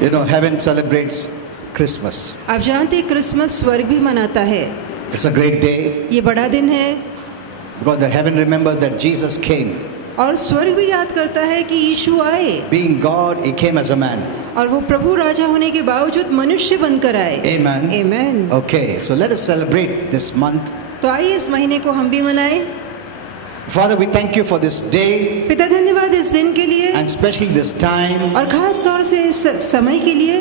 You know, heaven celebrates Christmas. आप जानते हैं क्रिसमस स्वर्ग भी मनाता है. It's a great day ये बड़ा दिन है because the heaven remembers that Jesus came. और स्वर्ग भी याद करता है कि यीशु आए. Being God, he came as a man. और वो प्रभु राजा होने के बावजूद मनुष्य बनकर आए. Amen. Amen. Okay, so let us celebrate this month. तो आइए इस महीने को हम भी मनाएं. Father, we thank you for this day पिता धन्यवाद इस दिन के लिए and especially this time, और खास तौर से इस समय के लिए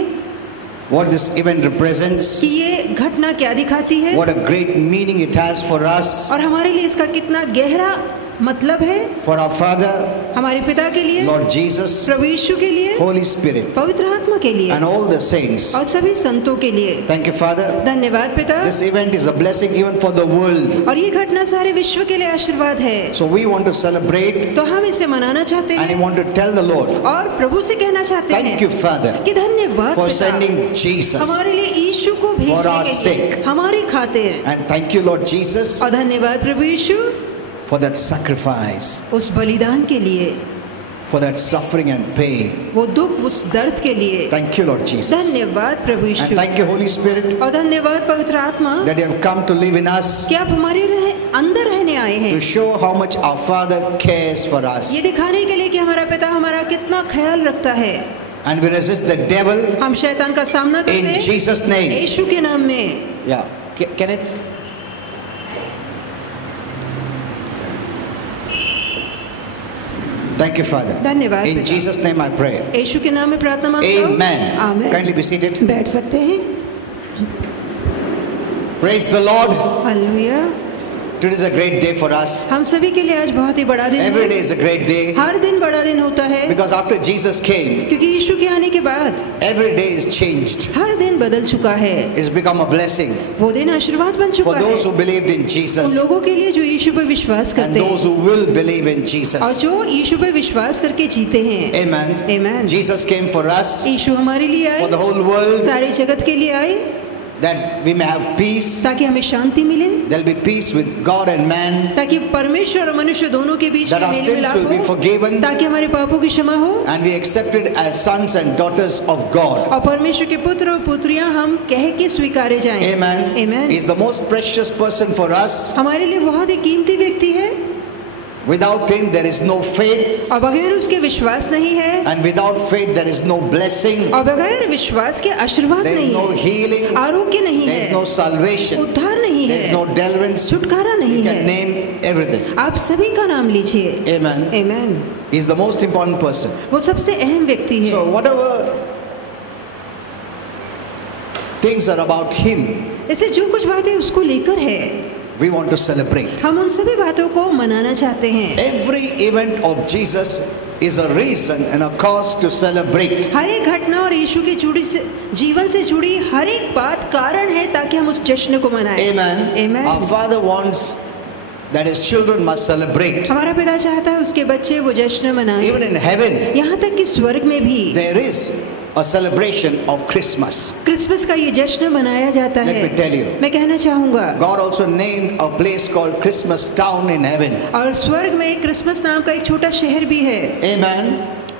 what this event represents, कि ये घटना क्या दिखाती है what a great meaning it has for us, और हमारे लिए इसका कितना गहरा मतलब है. for our Father, हमारे पिता के लिए, Lord Jesus, प्रभु यीशु के लिए, Holy Spirit, पवित्र आत्मा के लिए and all the saints. और सभी संतों के लिए. Thank you, Father. धन्यवाद पिता. This event is a blessing even for the world. और ये घटना सारे विश्व के लिए आशीर्वाद है. So we want to celebrate तो हम इसे मनाना चाहते and we हैं want to tell the Lord, और प्रभु से कहना चाहते हैं thank you, Father, कि धन्यवाद for पिता, sending Jesus. हमारे लिए यीशु को For our भेजने के लिए, sake. हमारी खातिर. And thank you, Lord Jesus, और धन्यवाद प्रभु यीशु for that sacrifice, उस बलिदान के लिए, for that suffering and pain. वो दुख, उस दर्द के लिए. Thank you, Lord Jesus. धन्यवाद प्रभु And Yeshu thank you, Holy Spirit, और धन्यवाद पवित्र आत्मा that you have come to live in us कि आप हमारे अंदर रहने आए हैं. to show how much our Father cares for us. ये दिखाने के लिए कि हमारा पिता हमारा कितना ख्याल रखता है. And we resist the devil हम शैतान का सामना करते in हैं Jesus' name. यीशु के नाम में. Yeah. Kenneth? Thank you, Father. धन्यवाद In पिता. Jesus' name I pray. यीशु के नाम में प्रार्थना मांगता हूं. Amen. आमीन. Kindly be seated. बैठ सकते हैं. Praise the Lord. Hallelujah. Today is a great day for us. हम सभी के लिए आज बहुत ही बड़ा दिन Every है. day is a great day हर दिन बड़ा दिन होता है because after Jesus came, क्योंकि यीशु के आने के बाद every day is changed. हर दिन बदल चुका है. It's become a blessing वो दिन आशीर्वाद बन for चुका those है who believed in उन Jesus लोगों के लिए जो यीशु पर विश्वास and करते those हैं who will believe in और Jesus. जो यीशु पर विश्वास करके जीते हैं. Amen. Amen. Jesus came for us, यीशु हमारे लिए for आए, the whole world, सारे जगत के लिए आए that we may have peace. ताकि हमें शांति मिले, There'll be peace with God and man, ताकि परमेश्वर और मनुष्य दोनों के बीच that में our मेल sins मिलाप will be हो, forgiven ताकि हमारे पापों की क्षमा हो and we accepted as sons and daughters of God. और परमेश्वर के पुत्र और पुत्रियां हम कह के स्वीकारे जाएं. Amen. Amen. He's the most precious person for us. हमारे लिए बहुत ही कीमती व्यक्ति है Without him there is no faith, और बगैर उसके विश्वास नहीं है and without faith there is no blessing, और बगैर विश्वास के आशीर्वाद there is नहीं no है, healing, आरोग्य नहीं there is है, no salvation, उद्धार नहीं there is है, no deliverance. छुटकारा You नहीं can है. name everything. आप सभी का नाम लीजिए. Amen. Amen. He's the most important person. वो सबसे अहम व्यक्ति है. So whatever things are about him, इसलिए जो कुछ बातें उसको लेकर है we want to celebrate. हम उन सभी बातों को मनाना चाहते हैं. Every event of Jesus is a reason and a cause to celebrate. हर एक घटना और यीशु के जीवन से जुड़ी हर एक बात कारण है ताकि हम उस जश्न को मनाएं. Amen. Amen. Our Father wants that his children must celebrate. हमारा पिता चाहता है उसके बच्चे वो जश्न मनाएं. Even in heaven, यहाँ तक कि स्वर्ग में भी there is a celebration of Christmas. Christmas का ये जश्न मनाया जाता Let है. me tell you. मैं कहना चाहूँगा God also named a place called Christmas Town in heaven. और स्वर्ग में क्रिसमस नाम का एक छोटा शहर भी है. Amen.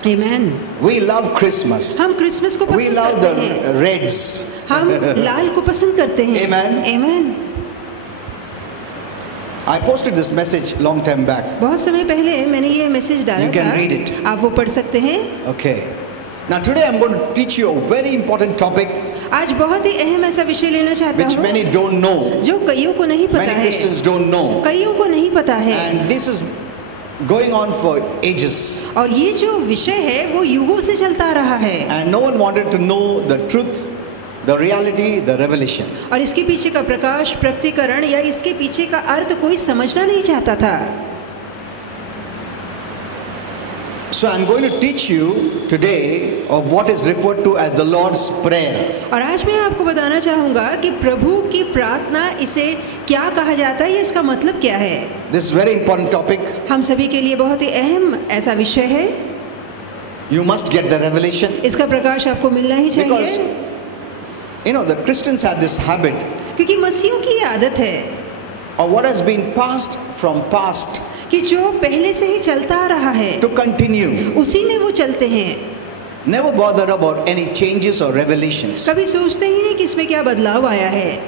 Amen. We love Christmas. हम क्रिसमस को We पसंद love करते हैं. the reds. हम लाल को पसंद करते हैं. Amen. Amen. I posted this message long time back. बहुत समय पहले मैंने ये मैसेज डाला You can था. read it. आप वो पढ़ सकते हैं. Okay. Now today I'm going to teach you a very important topic आज बहुत ही अहम ऐसा विषय लेना चाहता which हूँ many don't know. जो कईयों को नहीं पता Many है. Christians don't know. कईयों को नहीं पता है. And this is going on for ages. और ये जो विषय है वो युगों से चलता आ रहा है. And no one wanted to know the truth, the reality, the revelation. और इसके पीछे का प्रकाश, प्रकटीकरण या इसके पीछे का अर्थ कोई समझना नहीं चाहता था. So I'm going to teach you today of what is referred to as the Lord's Prayer. और आज मैं आपको बताना चाहूँगा कि प्रभु की प्रार्थना इसे क्या कहा जाता है, इसका मतलब क्या है. This is a very important topic. हम सभी के लिए बहुत ही अहम ऐसा विषय है. You must get the revelation. इसका प्रकाश आपको मिलना ही Because, चाहिए. you know, the Christians have this habit क्योंकि मसीहों की ये आदत है of what has been passed from past कि जो पहले से ही चलता आ रहा है to continue. उसी में वो चलते हैं. never bothered about any changes or revelations, कभी सोचते ही नहीं कि इसमें क्या बदलाव आया है,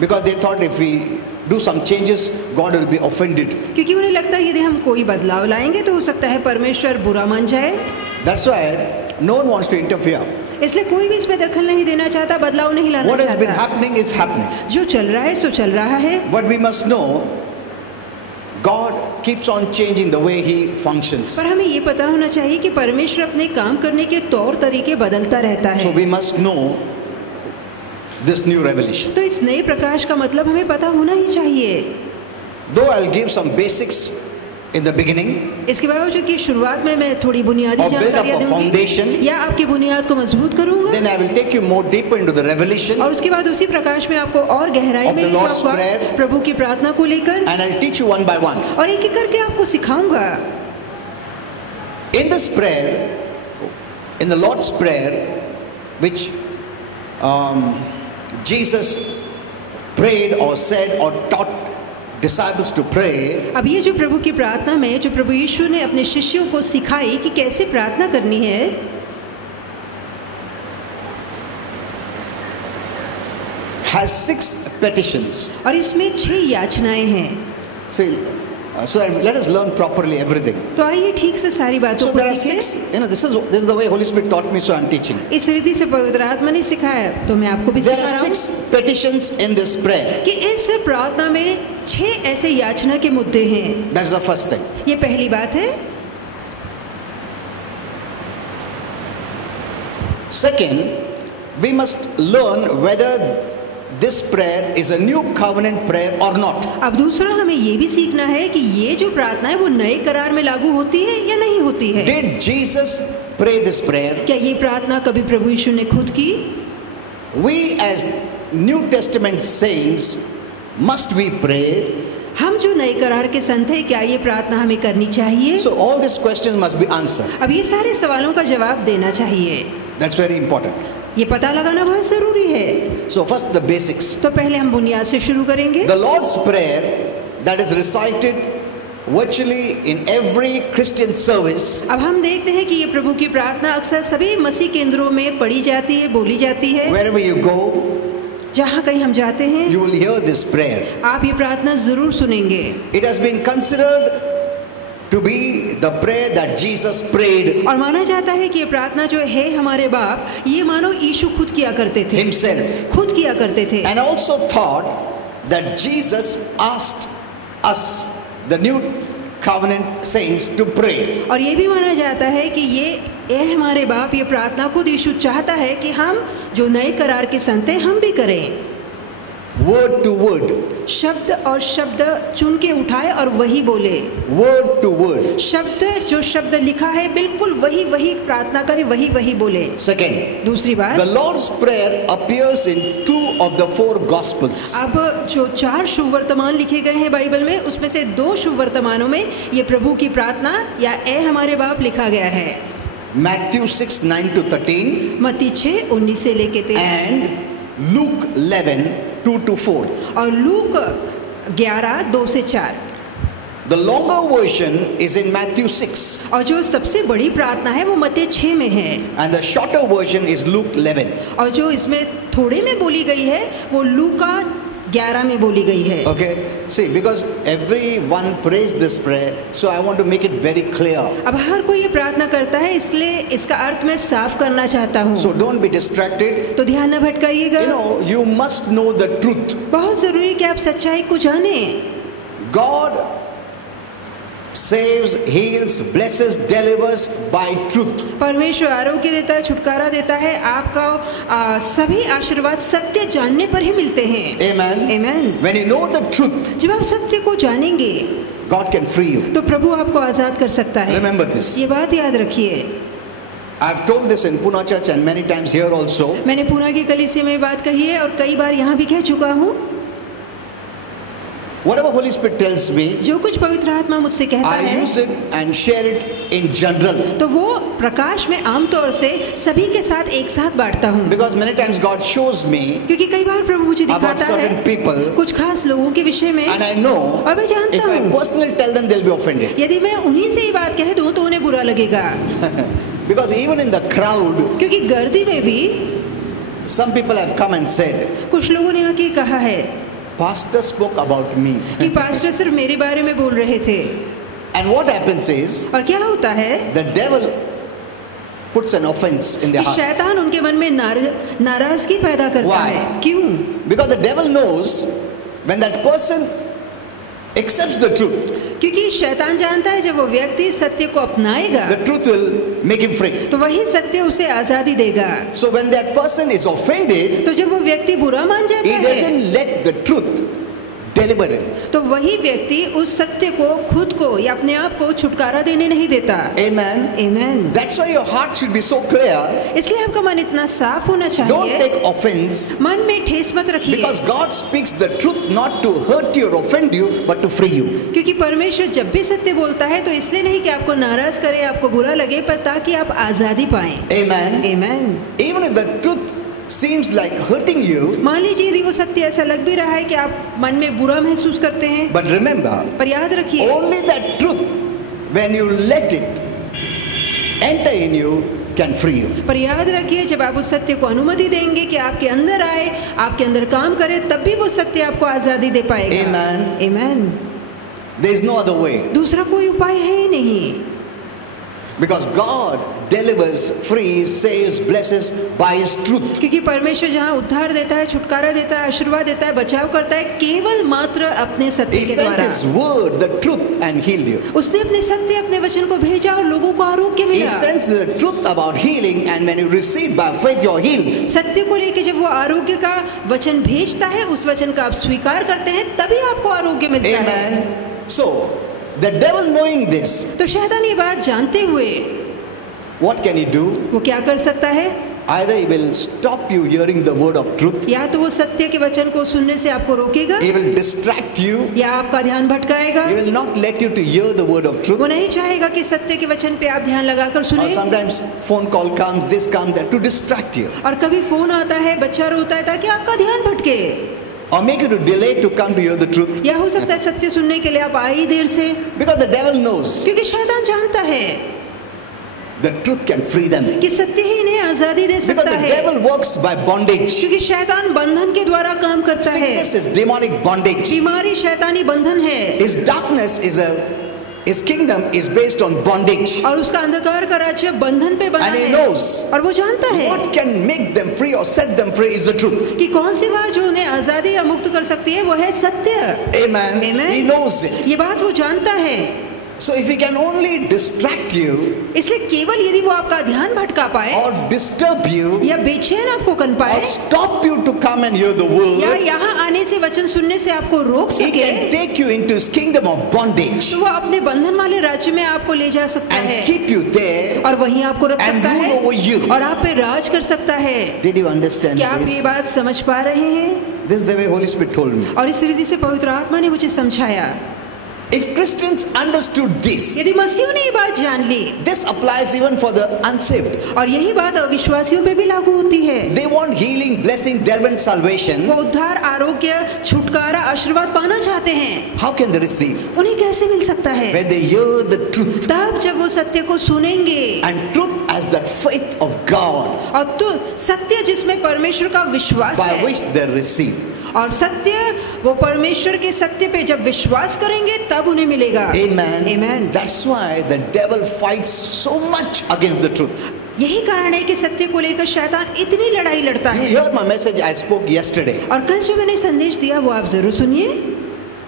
because they thought if we do some changes, God will be offended. क्योंकि उन्हें लगता है यदि हम कोई बदलाव लाएंगे तो हो सकता है परमेश्वर बुरा मान जाए। That's why no one wants to interfere. इसलिए कोई भी इसमें दखल नहीं देना चाहता, बदलाव नहीं लाना What has been चाहता। happening is happening. जो चल रहा है सो चल रहा है, But we must know God keeps on changing the way He functions. पर हमें ये पता होना चाहिए कि परमेश्वर अपने काम करने के तौर तरीके बदलता रहता So है। we must know this new revelation. तो इस नए प्रकाश का मतलब हमें पता होना ही चाहिए। Though I'll give some basics in the beginning, इसके बावजूद कि शुरुआत में मैं थोड़ी बुनियादी Or build up जानकारियां a foundation, दूंगी या आपकी बुनियाद को मजबूत करूंगा, then I will take you more deeper into the revelation, और उसके बाद उसी प्रकाश में आपको और गहराई Of में the ले Lord's जाऊंगा Prayer. प्रभु की प्रार्थना को लेकर, and I'll teach you one by one. और एक एक करके आपको सिखाऊंगा। In this prayer, in the Lord's Prayer, which Jesus prayed or said or taught disciples to pray, अब ये जो प्रभु की प्रार्थना में जो प्रभु यीशु ने अपने शिष्यों को सिखाई कि कैसे प्रार्थना करनी है, has 6 petitions. और इसमें 6 याचनाएं हैं। See, so let us learn properly everything. तो आइए ठीक से सारी बातों So को there are सीखें। 6. This is the way Holy Spirit taught me, so I'm teaching. इस रीति से पवित्र आत्मा ने सिखाया तो मैं आपको भी There सिखा are रहा हूँ 6 petitions in this prayer. कि इस प्रार्थना में 6 ऐसे याचना के मुद्दे हैं। That's the first thing. ये पहली बात है। Second, we must learn whether this prayer is a new covenant prayer or not. अब दूसरा हमें ये भी सीखना है कि ये जो प्रार्थना है वो नए करार में लागू होती है या नहीं होती है। Did Jesus pray this prayer? क्या ये प्रार्थना कभी प्रभु यीशु ने खुद की? We as New Testament saints must we pray? हम जो नए करार के संत हैं क्या ये प्रार्थना हमें करनी चाहिए? So all these questions must be answered. अब ये सारे सवालों का जवाब देना चाहिए। That's very important. ये पता लगाना बहुत जरूरी है। So first the basics. तो पहले हम बुनियाद से शुरू करेंगे। The Lord's Prayer that is recited virtually in every Christian service अब हम देखते हैं कि ये प्रभु की प्रार्थना अक्सर सभी मसीह केंद्रों में पढ़ी जाती है, बोली जाती है। wherever you go, जहाँ कहीं हम जाते हैं you will hear this prayer. आप ये प्रार्थना जरूर सुनेंगे। It has been considered to be the prayer that Jesus prayed और माना जाता है कि ये प्रार्थना जो है हमारे बाप, ये मानो यीशु खुद किया करते थे, himself, खुद किया करते थे। and also thought that Jesus asked us, the new covenant saints, to pray. और ये भी माना जाता है कि ये हमारे बाप ये प्रार्थना खुद यीशु चाहता है कि हम जो नए करार के संत हैं हम भी करें। Word to word, शब्द और शब्द चुन के उठाए और वही बोले। word to word. शब्द जो शब्द लिखा है बिल्कुल वही वही प्रार्थना करे, वही वही बोले। Second, दूसरी बात, the Lord's Prayer appears in 2 of the 4 Gospels. अब जो 4 शुभ वर्तमान लिखे गए हैं बाइबल में, उसमें से 2 शुभ वर्तमानों में ये प्रभु की प्रार्थना या ए हमारे बाप लिखा गया है। Matthew 6:9 to 13 मत्ती 6:19 से लेके 13 and Luke 11:2 to 4. और लूक 11:2 से 4। The longer version is in Matthew 6 और जो सबसे बड़ी प्रार्थना है वो मत्ती 6 में है, and the shorter version is Luke 11. और जो इसमें थोड़े में बोली गई है वो लूका 11 में बोली गई है। Okay, see, because everyone prays this prayer, so I want to make it very clear. अब हर कोई ये प्रार्थना करता है, इसलिए इसका अर्थ मैं साफ करना चाहता हूँ। So don't be distracted. तो ध्यान न भटकाइएगा। You know, you must know the truth. बहुत जरूरी है कि आप सच्चाई को जाने। God saves, heals, blesses, delivers by truth. परमेश्वर आरोग्य देता है, छुटकारा देता है, आपका सभी आशीर्वाद सत्य जानने पर ही मिलते हैं। Amen. Amen. When you know the truth, जब आप सत्य को जानेंगे God can free you. तो प्रभु आपको आजाद कर सकता है। Remember this. ये बात याद रखिए। I've told this in Pune Church and many times here also. मैंने पूना की कलीसिया में बात कही है और कई बार यहाँ भी कह चुका हूँ। Whatever Holy Spirit tells me, जो कुछ पवित्र आत्मा मुझसे कहता I है use it and share it in general. तो वो प्रकाश में आमतौर से सभी के साथ एक साथ बांटता हूँ, Because many times God shows me क्योंकि कई बार प्रभु मुझे about दिखाता certain है people, कुछ खास लोगों के विषय में, and I know और मैं जानता if I हूँ personally tell them, they'll be offended. यदि मैं उन्हीं से ये बात कह दूँ तो उन्हें बुरा लगेगा। Because even in the crowd, क्योंकि गर्दी में भी some people have come and said, कुछ लोगों ने आके कहा है Pastor spoke about me. कि पास्टर सिर्फ मेरे बारे में बोल रहे थे। And what happens is, और क्या होता है, the devil puts an offense in their कि heart. शैतान उनके मन में नाराजगी पैदा करता Why? है। क्यों? Because the devil knows when that person accepts the truth, क्योंकि शैतान जानता है जब वो व्यक्ति सत्य को अपनाएगा the truth will make him free. तो वही सत्य उसे आजादी देगा। So when that person is offended, तो जब वो व्यक्ति बुरा मान जाता he है doesn't let the truth deliver him. तो वही व्यक्ति उस सत्य को खुद को या अपने आप को छुटकारा देने नहीं देता। Amen. Amen. That's why your heart should be so clear. इसलिए आपका मन इतना साफ होना Don't चाहिए, take offense, मन में ठेस मत रखिए, because God speaks the truth not to hurt you or offend you, but to free you. क्योंकि परमेश्वर जब भी सत्य बोलता है तो इसलिए नहीं कि आपको नाराज करे, आपको बुरा लगे, पर ताकि आप आजादी पाएं। Amen. Amen. Even if the truth seems like hurting you, मान लीजिए यदि वो सत्य ऐसा लग भी रहा है कि आप मन में बुरा महसूस करते हैं, but remember, पर याद रखिए only that truth, when you let it enter in you, can free you. पर याद रखिए जब आप उस सत्य को अनुमति देंगे कि आपके अंदर आए, आपके अंदर काम करे, तब भी वो सत्य आपको आजादी दे पाएगा। Amen. Amen. There is no other way, दूसरा कोई उपाय है ही नहीं, because God delivers, frees, saves, blesses by His truth. क्योंकि परमेश्वर जहाँ उद्धार देता है, छुटकारा देता है, आशीर्वाद देता है, बचाव करता है, केवल मात्र अपने सत्य He के sent द्वारा। His word, the truth, and healed you. उसने अपने सत्य, अपने वचन को भेजा और लोगों को आरोग्य He मिला। sends the truth about healing, and when you receive by faith, you're healed. सत्य को लेके जब वो आरोग्य का वचन भेजता है, उस वचन का आप स्वीकार करते हैं, तभी आपको आरोग्य मिलता है। Amen. So, the devil knowing this, तो शैतान ये बात जानते हुए what can he do? वो क्या कर सकता है? Either he will stop you hearing the word of truth, या तो वो सत्य के वचन को सुनने से आपको रोकेगा, he will distract you, या आपका ध्यान भटकाएगा। he will not let you to hear the word of truth. वो नहीं चाहेगा कि सत्य के वचन पे आप ध्यान लगाकर Or सुने। sometimes phone call comes, this comes, that, to distract you, और कभी फोन आता है, बच्चा रोता है ताकि आपका ध्यान भटके, or make you to delay to come to hear the truth. या हो सकता है सत्य सुनने के लिए आप आए ही देर से, Because the devil knows क्योंकि शैतान जानता है the truth can free them. कि सत्य ही इन्हें आजादी दे Because सकता the है, devil works by bondage. क्योंकि शैतान बंधन के द्वारा काम करता है। Sickness is demonic bondage. बीमारी शैतानी बंधन है, His darkness is his kingdom is based on bondage. और उसका अंधकार का राज्य बंधन पे बना And he है, knows और वो जानता है what can make them free or set them free is the truth. कि कौन सी बात जो उन्हें आजादी या मुक्त कर सकती है, वो है सत्य। Amen. Amen. He knows it. ये बात वो जानता है। So if he can only distract you इसलिए केवल यदि वो आपका ध्यान भटका पाए or disturb you या बेचैन आपको कर or पाए stop you to come and hear the या word, यहाँ आने से वचन सुनने से आपको रोक he सके, can take you into his kingdom of bondage तो वो अपने बंधन वाले राज्य में आपको ले जा सकता है and keep you there. और वहीं आपको रख and सकता rule है over you. और आप पे राज कर सकता है। Did you understand क्या आप ये this? बात समझ पा रहे हैं? This is the way Holy Spirit told me. और इस रीति से पवित्र आत्मा ने मुझे समझाया। If Christians understood this, यदि मसीहों ने ये बात जान ली, this applies even for the unsaved. और यही बात अविश्वासियों पे भी लागू होती है। They want healing, blessing, deliverance, salvation. वो उद्धार, आरोग्य, छुटकारा, आशीर्वाद पाना चाहते हैं। How can they receive? उन्हें कैसे मिल सकता है? When they hear the truth. तब जब वो सत्य को सुनेंगे, And truth as that faith of God और तो सत्य जिसमें परमेश्वर का विश्वास by है, which they receive. और सत्य वो परमेश्वर के सत्य पे जब विश्वास करेंगे तब उन्हें मिलेगा। Amen. Amen. That's why the devil fights so much against the truth. यही कारण है कि सत्य को लेकर शैतान इतनी लड़ाई लड़ता You है। heard my message I spoke yesterday. और कल जो मैंने संदेश दिया वो आप जरूर सुनिए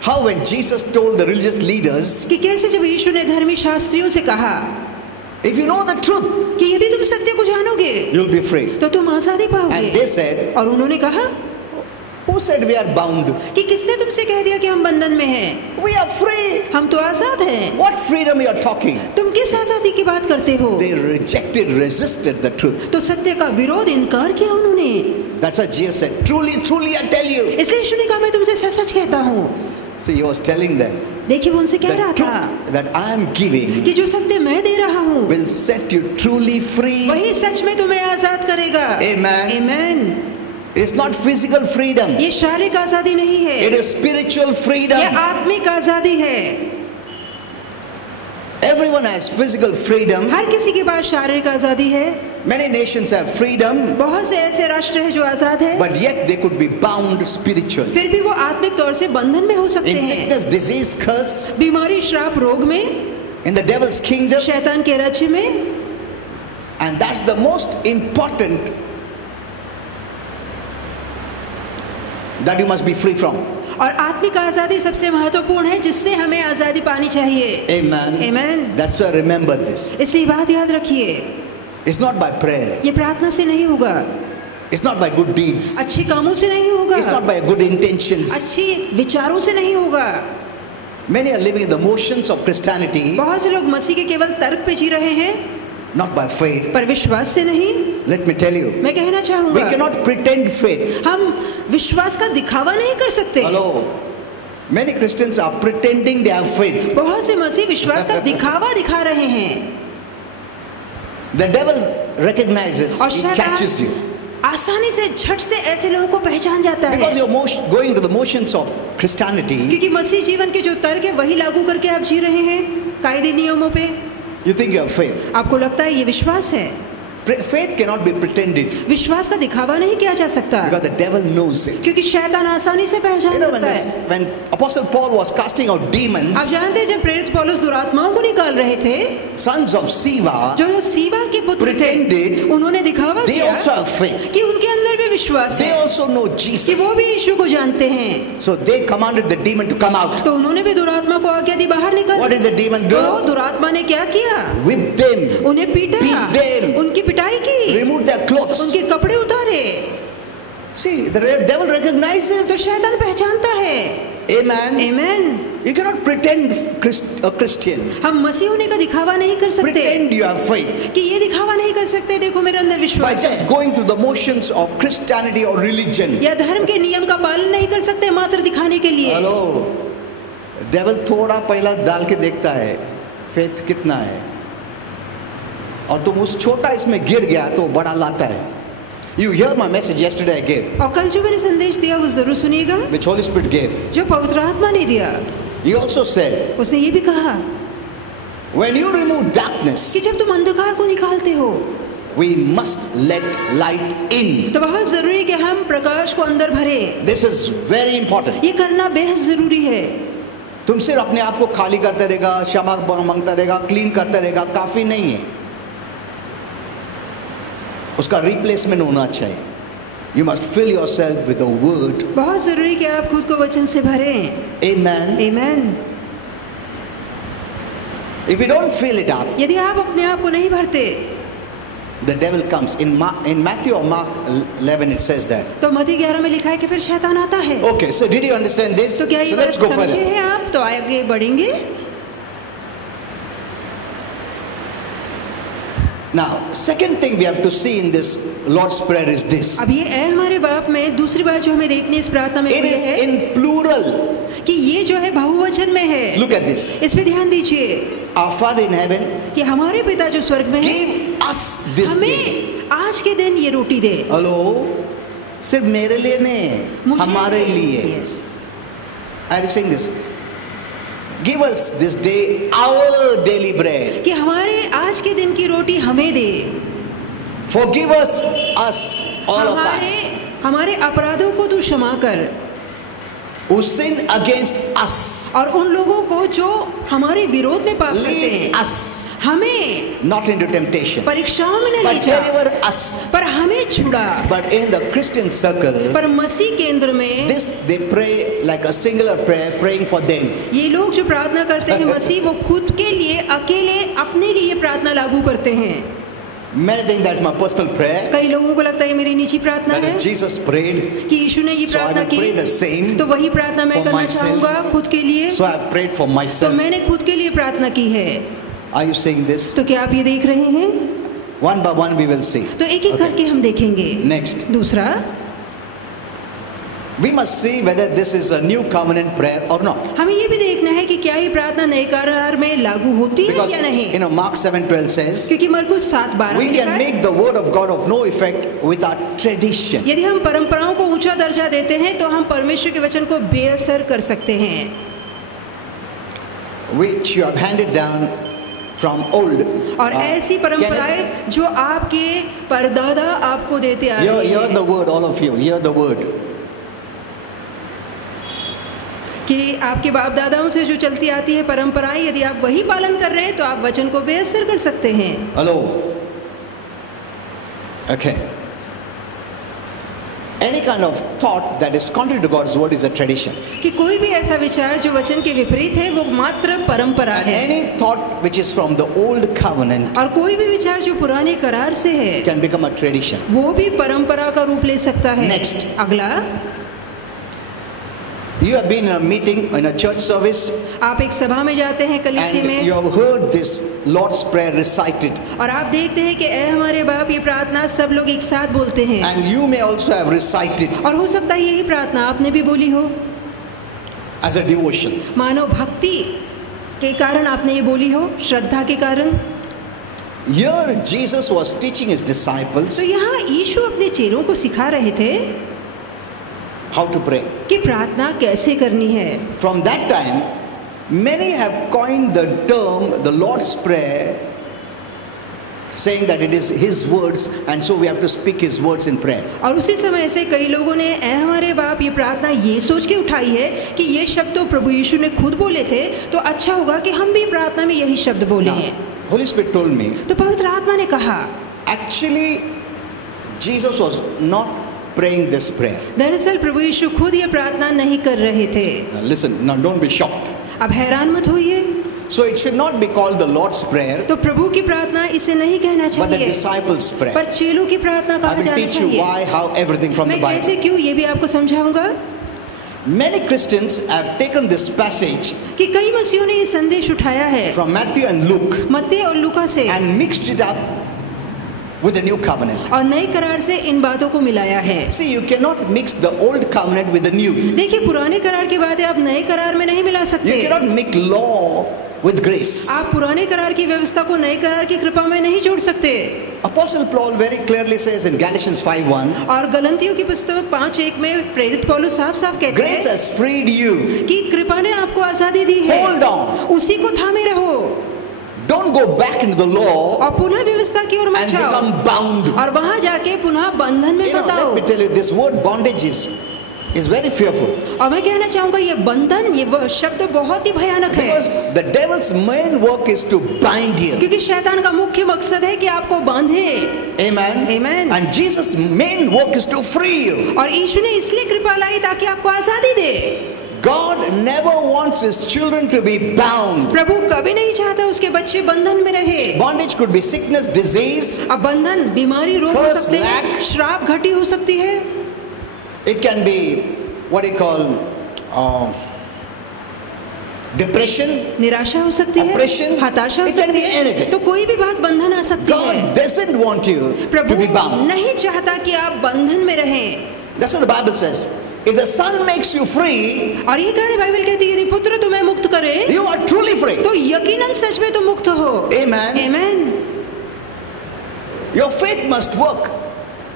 How when Jesus told the religious leaders, कि कैसे जब यीशु ने धर्मी शास्त्रियों से कहा if you know the truth, कि यदि तुम सत्य को जानोगे you'll be free. तो तुम आजादी पाओगे। And they said, और उन्होंने कहा who said we are bound? कि किसने तुमसे कह दिया कि हम बंधन में हैं? We are free. हम तो आजाद हैं। What freedom you are talking? तुम किस आजादी की बात करते हो? They rejected, resisted the truth. तो सत्य का विरोध, इनकार किया उन्होंने। That's why Jesus said, truly, truly I tell you. इसलिए यीशु ने कहा मैं तुमसे सच सच कहता हूँ। See, he was telling them, देखिए वो उनसे कह the रहा था truth that I am giving कि जो सत्य मैं दे रहा हूँ will set you truly free. वही सच में तुम्हें आजाद करेगा। Amen. Amen. It's not physical freedom. ये शारीरिक आजादी नहीं है, It is spiritual ये freedom. आत्मिक आजादी है। Everyone has physical freedom. हर किसी के पास शारीरिक आजादी है। Many nations have freedom, बहुत से ऐसे राष्ट्र हैं जो आजाद हैं, but yet they could be bound spiritually. फिर भी वो आत्मिक तौर से बंधन में हो सकते In हैं। sickness, disease, curse, बीमारी, श्राप, रोग में, in the devil's kingdom, शैतान के राज्य में, and that's the most important that you must be free from. और आत्मिक आजादी सबसे महत्वपूर्ण है जिससे हमें आजादी पानी चाहिए। Amen. Amen. That's why remember this. इसलिए बात याद रखिए, It's not by prayer. ये प्रार्थना से नहीं होगा, It's not by good deeds. अच्छे कामों से नहीं होगा, It's not by good intentions. अच्छी विचारों से नहीं होगा। Many are living in the motions of Christianity, बहुत से लोग मसीह के केवल तर्क पे जी रहे हैं, not by faith. पर विश्वास से नहीं। Let me tell you, मैं कहना we चाहूंगा, cannot pretend faith. हम विश्वास का दिखावा नहीं कर सकते। Hello. Many Christians are pretending they have faith. बहुत से मसीह विश्वास का दिखावा दिखा रहे हैं, The devil recognizes, और he शैतान catches you. आसानी से झट से ऐसे लोगों को पहचान जाता है, Because you're going to the motions of Christianity, क्योंकि मसीह जीवन के जो तर्क है वही लागू करके आप जी रहे हैं कायदे नियमों पे। you think you have faith. आपको लगता है ये विश्वास है। Faith cannot be pretended विश्वास का दिखावा नहीं किया जा सकता, because the devil knows it. क्योंकि शैतान आसानी से You पहचान know, सकता है। when Apostle Paul was casting out demons, आप जानते हैं जब प्रेरित पौलुस दुरात्माओं को निकाल रहे थे, sons of Siva जो सीवा के पुत्र थे, pretended उन्होंने दिखावा they किया also have faith. कि उनके अंदर भी विश्वास They है, also know कि Jesus. वो भी यीशु को जानते हैं। So they commanded the demon to come out. तो उन्होंने भी दुरात्मा को आज्ञा दी बाहर निकल। What did the demon do? तो दुरात्मा ने क्या किया? Whip them, उन्हें पीटा, beat them, उनकी पिटाई की, remove their clothes. उनके कपड़े उतारे। See, the devil recognizes. तो शैतान पहचानता है। Amen. Amen. You cannot pretend a Christian. हम मसीह होने का दिखावा नहीं कर सकते, Pretend you have faith कि ये दिखावा नहीं कर सकते देखो मेरे अंदर by विश्वास just है, going through the motions of Christianity or religion. या धर्म के नियम का पालन नहीं कर सकते मात्र दिखाने के लिए। Hello. Devil थोड़ा पहला डाल के देखता है faith कितना है, और तुम उस छोटा इसमें गिर गया तो बड़ा लाता है. You hear my message yesterday I gave, और कल जो मैंने संदेश दिया वो जरूर सुनिएगा, which Holy Spirit gave. जो पवित्र आत्मा ने दिया। He also said, उसने ये भी कहा when you remove darkness, कि जब तुम अंधकार को निकालते हो we must let light in. तो बहुत जरूरी है कि हम प्रकाश को अंदर भरे। This is very important. ये करना बेहद जरूरी है। तुम सिर्फ अपने आप को खाली करते रहेगा, क्षमा मांगता रहेगा, क्लीन करता रहेगा, काफी नहीं है, उसका रिप्लेसमेंट होना चाहिए. You must fill yourself with the word. बहुत जरूरी है कि आप खुद को वचन से भरें। Amen. Amen. If you don't fill it up, यदि आप अपने आप को नहीं भरते, the devil comes. In Matthew or Mark 11 it says that. तो मत्ती 11 में लिखा है कि फिर शैतान आता है। Okay, so did you understand this? तो क्या ये So बात let's go समझे further. हैं आप? तो आगे बढ़ेंगे। Now, second thing we have to see in this Lord's Prayer is this. अब ये है हमारे बाप में दूसरी बात जो हमें देखनी है इस प्रार्थना में It वो ये is है in plural. कि ये जो है बहुवचन में है। Look at this. इस पे ध्यान दीजिए Our Father in heaven, कि हमारे पिता जो स्वर्ग में है, give us this day. हमें आज के दिन ये रोटी दे। हेलो, सिर्फ मेरे लिए नहीं, मुझे हमारे लिए. Yes. I am saying this. Give us this day our daily bread. कि हमारे आज के दिन की रोटी हमें दे। Forgive us all of us हमारे अपराधों को तू क्षमा कर, who sin against us. और उन लोगों को जो हमारे विरोध में पाप करते Lead हैं, us हमें not into temptation, परीक्षाओं में न ले but जा, deliver us. पर हमें छुड़ा। But in the Christian circle, पर मसीह केंद्र में this they pray like a singular prayer, praying for them. ये लोग जो प्रार्थना करते हैं मसीह, वो खुद के लिए अकेले अपने लिए प्रार्थना लागू करते हैं। Many think that's my personal prayer. कई लोगों को लगता है ये मेरी निजी प्रार्थना That है is Jesus prayed. कि यीशु ने ये So I प्रार्थना will pray the की, same तो वही प्रार्थना मैं for करना myself. चाहूंगा खुद के लिए। So I have prayed for तो myself. मैंने खुद के लिए प्रार्थना की है। Are you saying this? तो क्या आप ये देख रहे हैं? One by one we will see. तो एक एक करके हम देखेंगे। Next. दूसरा, We must see whether this is a new covenant prayer or not. हमें ये भी देखना है कि क्या ये प्रार्थना नए करार में लागू होती है Because या नहीं। Mark 7:12 says, क्योंकि मरकुस 7:12 we में लिखा can है, make the word of God of no effect without tradition. यदि हम परंपराओं को ऊंचा दर्जा देते हैं तो हम परमेश्वर के वचन को बेअसर कर सकते हैं। Which you have handed down from old. और ऐसी परंपराएं जो आपके परदादा आपको देते आ रहे Hear हैं the word, all of you. Hear the word. कि आपके बाप दादाओं से जो चलती आती है परंपराएं, यदि आप वही पालन कर रहे हैं तो आप वचन को बेअसर कर सकते हैं। Hello. Okay. Any kind of thought that is contrary to God's word is a tradition. कि कोई भी ऐसा विचार जो वचन के विपरीत है वो मात्र परंपरा And है, any thought which is from the old covenant और कोई भी विचार जो पुराने करार से है can become a tradition. वो भी परंपरा का रूप ले सकता है। Next. अगला, You have been in a meeting, in a church service, आप एक सभा में जाते हैं कलीसिया and you में have heard this Lord's Prayer recited. और आप देखते हैं कि ऐ हमारे बाप, ये प्रार्थना सब लोग एक साथ बोलते हैं। And you may also have recited और हो सकता है यही प्रार्थना आपने भी बोली हो, as a devotion. मानो भक्ति के कारण आपने ये बोली हो, श्रद्धा के कारण। Here Jesus was teaching his disciples तो यहाँ यीशु अपने चेलों को सिखा रहे थे how to pray. कि प्रार्थना कैसे करनी है। From that time, many have coined the term the Lord's Prayer, saying that it is His words, and so we have to speak His words in prayer. और उसी समय से कई लोगों ने ऐ हमारे बाप ये प्रार्थना ये सोच के उठाई है कि ये शब्द तो प्रभु यीशु ने खुद बोले थे, तो अच्छा होगा कि हम भी प्रार्थना में यही शब्द बोले हैं। Now, Holy Spirit told me, तो पवित्र आत्मा ने कहा, actually, Jesus was not praying this prayer. दरअसल प्रभु यीशु खुद ये प्रार्थना नहीं कर रहे थे। Now listen, now don't be shocked. अब हैरान मत होइए। So it should not be called the Lord's Prayer, तो प्रभु की प्रार्थना इसे नहीं कहना but the चाहिए, disciples' prayer. पर चेलों की प्रार्थना I कहा will जाना teach you चाहिए। why, how, everything from the मैं कैसे Bible. क्यों ये भी आपको समझाऊंगा। Many Christians have taken this passage कि कई मसीहों ने ये संदेश उठाया है from Matthew and Luke मत्ती और लूका से and mixed it up with the new covenant. और नए करार से इन बातों को मिलाया है। See, you cannot mix the old covenant with the new. देखिए, पुराने करार की बातें आप नए करार में नहीं मिला You सकते। cannot mix law with grace. आप पुराने करार की व्यवस्था को नए करार की कृपा में नहीं जोड़ सकते। Apostle Paul very clearly says in Galatians 5:1, और गलतियों की पुस्तक 5:1 में प्रेरित पौलुस साफ-साफ कहते grace हैं has freed you. कि कृपा ने आपको आजादी दी है, Hold on. उसी को थामे रहो Don't go back into the law और पुनः व्यवस्था की ओर मत and जाओ become bound. और वहां जाके पुनः बंधन में मत आओ। Let me tell you, this word bondage is very fearful. और मैं कहना चाहूंगा ये बंधन, ये शब्द बहुत ही भयानक है, Because the devil's main work is to bind you. क्योंकि शैतान का मुख्य मकसद है कि आपको बांधे। Amen. Amen. And Jesus' main work is to free you. और यीशु ने इसलिए कृपा लाई ताकि आपको आजादी दे। God never wants his children to be bound. प्रभु कभी नहीं चाहता उसके बच्चे बंधन में रहे। Bondage could be sickness, disease. अब बंधन बीमारी, रोग हो Curse, सकते हैं, lack. श्राप घटी हो सकती है, It can be what you call depression. निराशा हो सकती है, Oppression. हताशा हो It can सकती be है, anything. तो कोई भी बात बंधन आ सकती है। God doesn't want you Prabhu to be bound. नहीं चाहता कि आप बंधन में रहें। That's what the Bible says. If the Son makes you free, और ये कारण बाइबल कहती है यदि पुत्र तुम्हें मुक्त करे you are truly free. तो यकीनन सच में तुम मुक्त हो। Amen. आमीन। Your faith must work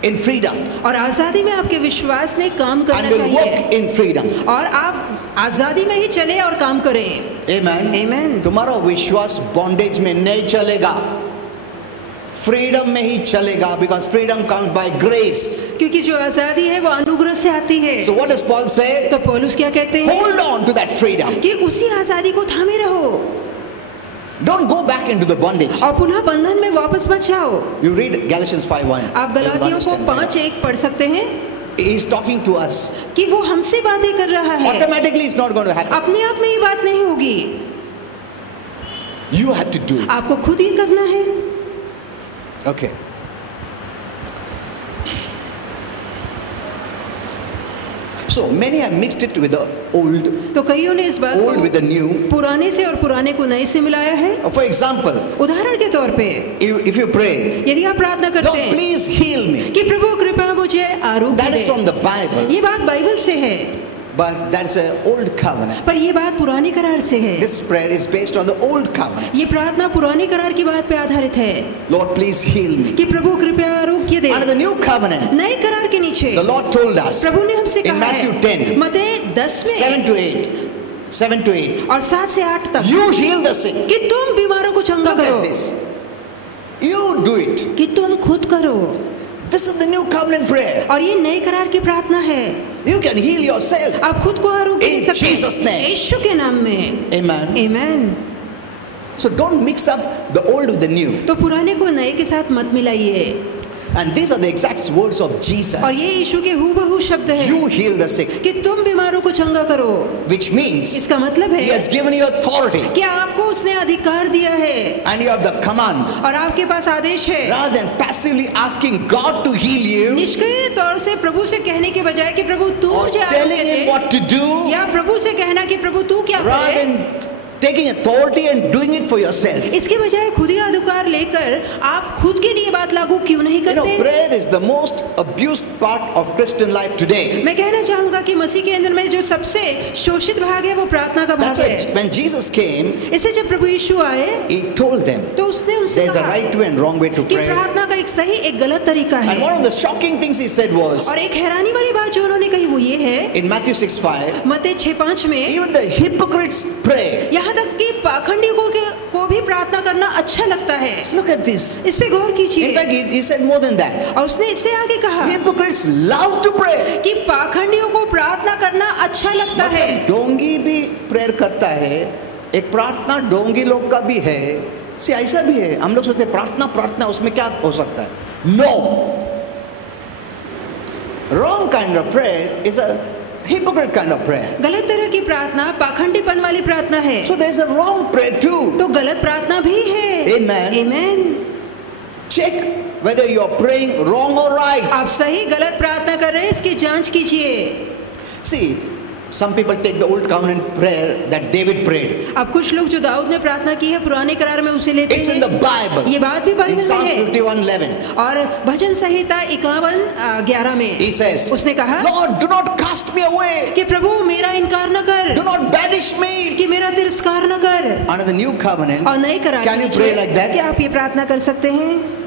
in freedom और आजादी में आपके विश्वास ने काम करना and will चाहिए work in freedom. और आप आजादी में ही चले और काम करें। Amen. Amen. तुम्हारा विश्वास बॉन्डेज में नहीं चलेगा, फ्रीडम में ही चलेगा, because freedom comes by grace. क्योंकि जो आजादी है वो अनुग्रह से आती है। So what does Paul say? तो पौलुस क्या कहते हैं Hold on to that freedom. कि उसी आजादी को थामे रहो Don't go back into the bondage. और पुनः बंधन में वापस मत जाओ। You read Galatians 5:1. आप गलातियों को 5:1 पढ़ सकते हैं He is talking to us. कि वो हमसे बातें कर रहा है। Automatically it's not going to happen. अपने आप में ये बात नहीं होगी, You have to do it. आपको खुद ही करना है। Okay. So many have mixed it with the old, तो कईयों ने इस बात old with the new. को पुराने से और पुराने को नए से मिलाया है। For example, उदाहरण के तौर पे if you pray, यदि आप प्रार्थना करते Lord, हैं please heal me. कि प्रभु कृपया मुझे आरोग्य That is from they, the Bible, ये बात बाइबल से है, but that's an old covenant. पर ये बात पुराने करार से है। This prayer is based on the old covenant. ये प्रार्थना पुराने करार की बात पे आधारित है Lord, please heal me. कि प्रभु कृपया आरोग्य दे। Under the new covenant, नए करार के नीचे the Lord told us प्रभु ने हमसे in कहा Matthew है 10, मत्ती 10 में 7 to 8, और 7 से 8 तक you heal the sick. कि तुम बीमारों को को चंगा Look करो, at this. You do it. कि तुम खुद करो। This is the new covenant prayer. और ये नए करार की प्रार्थना है। You can heal yourself. आप खुद को आरोग्य In दे सकते Jesus' हैं name. यीशु के नाम में। Amen. आमीन। So don't mix up the old with the new. तो पुराने को नए के साथ मत मिलाइए। And these are the exact words of Jesus. और ये यीशु के हूबहू शब्द है You heal the sick. कि तुम बीमारों को चंगा करो। Which means इसका मतलब He है has given you authority. कि आपको उसने अधिकार दिया है And you have the command. और आपके पास आदेश है। Rather than passively asking God to heal you निष्क्रिय तौर से प्रभु से कहने के बजाय कि प्रभु तू or मुझे telling आरोग्य Him they, what to do, या प्रभु से कहना कि प्रभु तू क्या rather करे, than taking authority and doing it for yourself. इसके बजाय खुद ही अधिकार लेकर आप खुद के लिए बात लागू क्यों नहीं You know, करते? prayer is the most abused part of Christian life today. मैं कहना चाहूंगा कि मसीह के अंदर में जो सबसे शोषित भाग है वो प्रार्थना का भाग That's why है। when Jesus came, इससे जब प्रभु यीशु आए He told them तो उसने उनसे there's a कहा right way and wrong way to कि pray. प्रार्थना का एक सही एक गलत तरीका है। And one of the shocking things He said was, और एक हैरानी वाली बात जो उन्होंने कही वो ये है, in Matthew 6:5, मत्ती 6:5 में even the hypocrites pray. यहाँ तक कि पाखंडियों को भी प्रार्थना करना अच्छा लगता है। So look at this. इस पे गौर In कीजिए। fact, He said more than that. और उसने इससे आगे कहा Hypocrites love to pray. कि पाखंडियों को प्रार्थना करना अच्छा लगता है। मतलब डोंगी भी प्रेयर करता है, एक प्रार्थना डोंगी लोग का भी है। से ऐसा भी है, हम लोग सोचते हैं प्रार्थना उसमें क्या हो सकता है? No. Wrong kind of prayer is a hypocrite kind of prayer. गलत तरह की प्रार्थना पाखंडीपन वाली प्रार्थना है। So there is a wrong prayer too. तो गलत प्रार्थना भी है। Amen. आमीन। Check whether you are praying wrong or right. आप सही गलत प्रार्थना कर रहे हैं इसकी जांच कीजिए। See, some people take the old covenant prayer that David prayed. अब कुछ लोग जो दाऊद ने प्रार्थना की है पुराने करार में उसे लेते It's in हैं। the Bible. ये बात भी In बाइबल Psalm में है। 51:11. और भजन संहिता 51:11 में He says, उसने कहा Lord, do not cast me away. कि प्रभु मेरा इनकार न कर, Do not banish me. कि मेरा तिरस्कार न कर। Under the new covenant, और नए करार can you में pray like that? क्या आप ये प्रार्थना कर सकते हैं?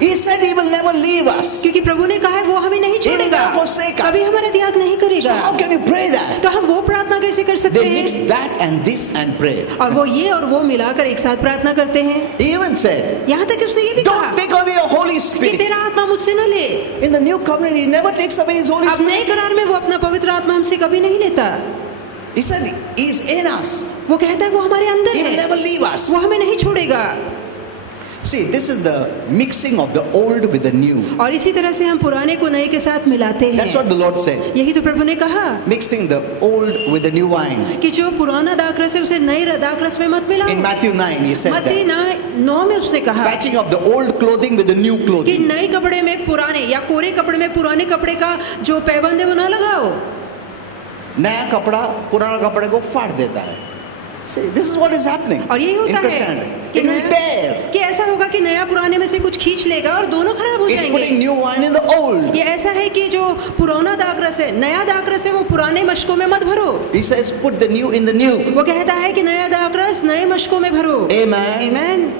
He said He will never leave us. क्योंकि प्रभु ने कहा है वो हमें नहीं He will छोड़ेगा, never forsake us. कभी हमारा त्याग नहीं So करेगा। how can you pray that? तो हम वो प्रार्थना कैसे कर सकते They mix हैं? that and this and pray. और वो ये और वो मिलाकर एक साथ प्रार्थना करते हैं। He even said, यहाँ तक कि उसने ये भी don't कहा take away your Holy कि Spirit. तेरा आत्मा मुझसे न ले। In the new covenant, He never takes away His Holy अब Spirit. नए करार में वो अपना पवित्र आत्मा हमसे कभी नहीं लेता। He said He is in us. वो कहता है वो हमारे अंदर He will है, never leave us. वो हमें नहीं छोड़ेगा। See, this is the mixing of the old with the new. और इसी तरह से हम पुराने को नए के साथ मिलाते That's हैं। what the Lord said. यही तो प्रभु ने कहा Mixing the old with the new wine. कि जो पुराना दाखरस है उसे नए दाखरस में मत मिलाओ। In Matthew 9, He said मत्ती that. 9 में उसने कहा Patching of the old clothing with the new कि clothing. नए कपड़े में पुराने या कोरे कपड़े में पुराने कपड़े का जो पैबंद है वो ना लगाओ। नया कपड़ा पुराना कपड़े को फाड़ देता है. See, this is what is happening और यही in होता है Christianity. कि It will tear. कि ऐसा होगा कि नया पुराने में से कुछ खींच लेगा और दोनों खराब हो It's जाएंगे। putting new wine in the old. ये ऐसा है कि जो पुराना दाखरस है, नया दाखरस है, वो पुराने मशकों में मत भरो। He says, put the new in the new. वो कहता है कि नया दाखरस नए मशकों में भरो। Amen. आमीन।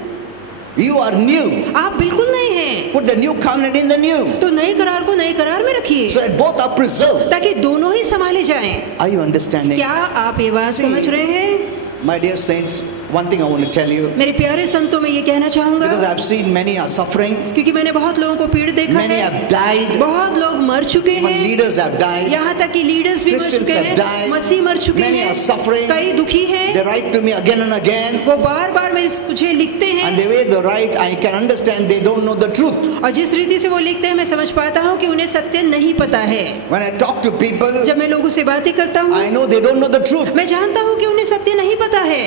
You are new. आप बिल्कुल नए हैं, Put the new covenant in the new. तो नए करार को नए करार में रखिए So that both are preserved. ताकि दोनों ही संभाले जाएं। Are you understanding? क्या आप ये बात See, समझ रहे हैं? My dear saints, one thing I want to tell you, मेरे प्यारे संतों में ये कहना चाहूंगा because I've seen many are suffering, क्योंकि मैंने बहुत लोगों को पीड़ देखा many है, have died, बहुत लोग मर चुके even हैं, leaders have died, यहाँ तक कि लीडर्स भी मर Christians चुके have हैं, died, मसीह मर चुके many हैं, are suffering, कई दुखी हैं, they write to me again and again, वो बार बार मुझे लिखते हैं and the way they write, I can understand they don't know the truth. और जिस रीति से वो लिखते हैं मैं समझ पाता हूँ कि उन्हें सत्य नहीं पता है। When I talk to people, जब मैं लोगों से बातें करता हूँ I know they don't know the truth. मैं जानता हूँ कि उन्हें सत्य नहीं पता है।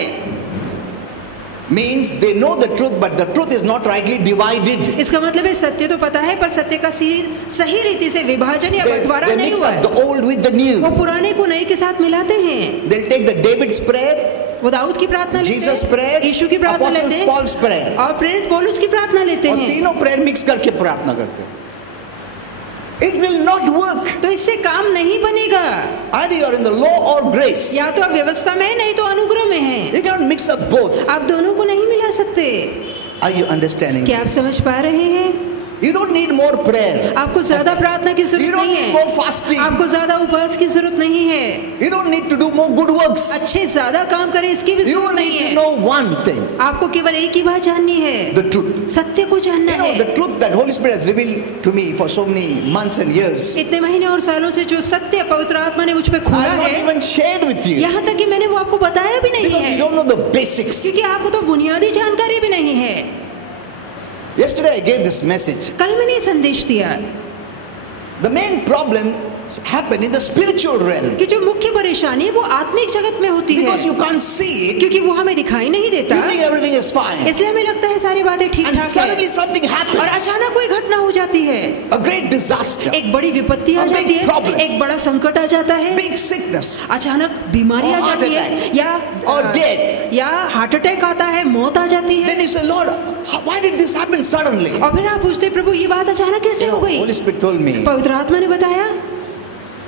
Means they know the truth, but the truth is not rightly divided. इसका मतलब है सत्य तो पता है पर सत्य का सही रीति से विभाजन या बंटवारा They नहीं mix हुआ up है। the old with the new. वो पुराने को नए के साथ मिलाते हैं। They'll take the David's prayer, वो दाऊद की प्रार्थना लेते Jesus हैं, prayer, यीशु की प्रार्थना Apostles लेते हैं Paul's prayer. और प्रेरित पौलुस की प्रार्थना लेते और हैं। तीनों प्रेयर मिक्स करके प्रार्थना करते हैं. It will not work. तो इससे काम नहीं बनेगा। Either you are in the law or grace. या तो आप व्यवस्था में हैं, नहीं तो अनुग्रह में हैं। You cannot mix up both. आप दोनों को नहीं मिला सकते। Are you understanding? क्या आप समझ पा रहे हैं? You don't need more prayer. आपको ज्यादा प्रार्थना की You जरूरत don't नहीं need more है, fasting. आपको ज्यादा उपवास की जरूरत नहीं है, You don't need to do more good works. अच्छे ज्यादा काम करें इसकी भी You जरूरत नहीं need to है। know one thing, आपको केवल एक ही बात जाननी है, the truth. सत्य को जानना You know, है। the truth that Holy Spirit has revealed to me for so many months and years, इतने महीने और सालों से जो सत्य पवित्र आत्मा ने मुझ पे I खोला have not है, even shared with you यहाँ तक कि मैंने वो आपको बताया भी नहीं because you है, don't know the basics. क्योंकि आपको तो बुनियादी जानकारी भी नहीं है। Yesterday I gave this message. कल मैंने ये संदेश दिया The main problem happened in the spiritual realm कि जो मुख्य परेशानी है वो आत्मिक जगत में होती है, because you can't see it. क्योंकि वो हमें दिखाई नहीं देता, You think everything is fine, इसलिए हमें लगता है सारी बातें ठीक and ठाक suddenly है, something और happens, अचानक कोई घटना हो जाती है, a great disaster, एक बड़ी विपत्ति आ A big जाती है, problem. एक बड़ा संकट आ जाता है, big sickness, अचानक बीमारी Or आ heart जाती है, attack. या Or death. या हार्ट अटैक आता है, मौत आ जाती है, then you say, Lord, why did this happen suddenly? और फिर आप पूछते प्रभु ये बात अचानक कैसे You हो know, गई? Holy Spirit told me, पवित्र आत्मा ने बताया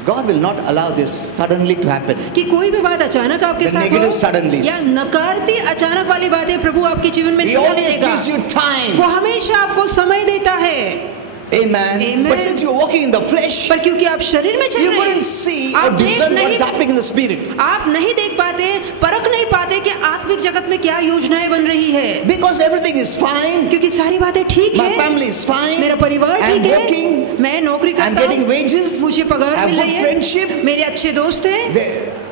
God will not allow this suddenly to happen. कि कोई भी बात अचानक आपके The साथ negative हो suddenlies. या नकारती अचानक वाली बातें प्रभु आपके जीवन में He नहीं always देगा, gives you time. वो हमेशा आपको समय देता है। Amen. Amen. But since you're walking in the flesh, पर क्योंकि आप शरीर में चल you रहे couldn't हैं, see or आप देख discern what is नहीं, happening in the spirit. आप नहीं देख पाते, परख नहीं पाते कि आत्मिक जगत में क्या योजनाएं बन रही है, Because everything is fine. क्योंकि सारी बातें ठीक My है, family is fine. मेरा परिवार I'm ठीक है, working. मैं नौकरी I'm करता getting हूँ, wages. मुझे पगार I have मिल good रही है, friendship. मेरे अच्छे दोस्त हैं,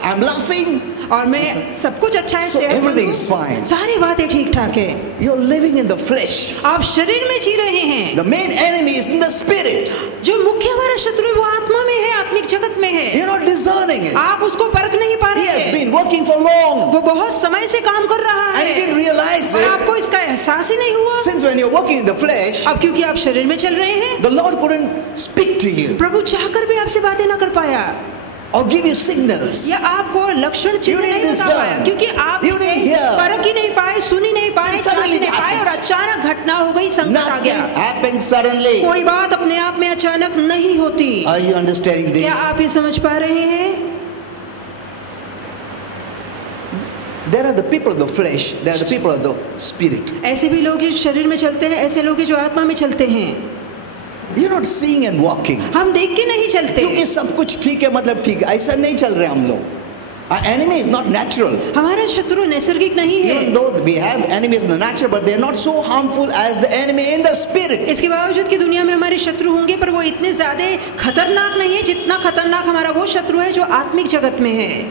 I'm laughing. और मैं सब कुछ अच्छा है, So सेहतमंद everything हूँ, is fine. सारी बातें ठीक ठाक है। You're living in the flesh. आप शरीर में जी रहे हैं, The main enemy is in the spirit. जो मुख्य हमारा शत्रु है वो आत्मा में है, आत्मिक जगत में है, You're not discerning it. आप उसको परख नहीं पा He रहे has हैं, been working for long वो बहुत समय से काम कर रहा and he है didn't realize और it. आपको इसका एहसास ही नहीं हुआ। Since when you're working in the flesh, अब क्योंकि आप शरीर में चल रहे हैं, the Lord couldn't speak to you प्रभु चाहकर भी आपसे बातें ना कर पाया or give you signals. या आपको लक्षण चिन्ह You didn't नहीं बता पाया, discern. क्योंकि आप You इसे didn't hear. परख ही नहीं पाए, सुन ही नहीं पाए, And समझ suddenly नहीं it पाए, और happens. अचानक घटना हो गई, संकट आ Nothing गया। happens suddenly. कोई बात अपने आप में अचानक नहीं होती। Are you understanding this? क्या आप ये समझ पा रहे हैं? There are the people of the flesh, there are the people of the spirit. ऐसे भी लोग जो शरीर में चलते हैं, ऐसे लोग जो आत्मा में चलते हैं। You're not seeing and walking. हम देख के नहीं चलते, क्योंकि सब कुछ ठीक है मतलब ठीक है, ऐसा नहीं चल रहे हम लोग. Our enemy is not natural. हमारा शत्रु नैसर्गिक नहीं है। Even though we have enemies in the natural, but they're not so harmful as the enemy in the spirit. इसके बावजूद कि दुनिया में हमारे शत्रु होंगे, पर वो इतने ज्यादा खतरनाक नहीं है जितना खतरनाक हमारा वो शत्रु है जो आत्मिक जगत में है।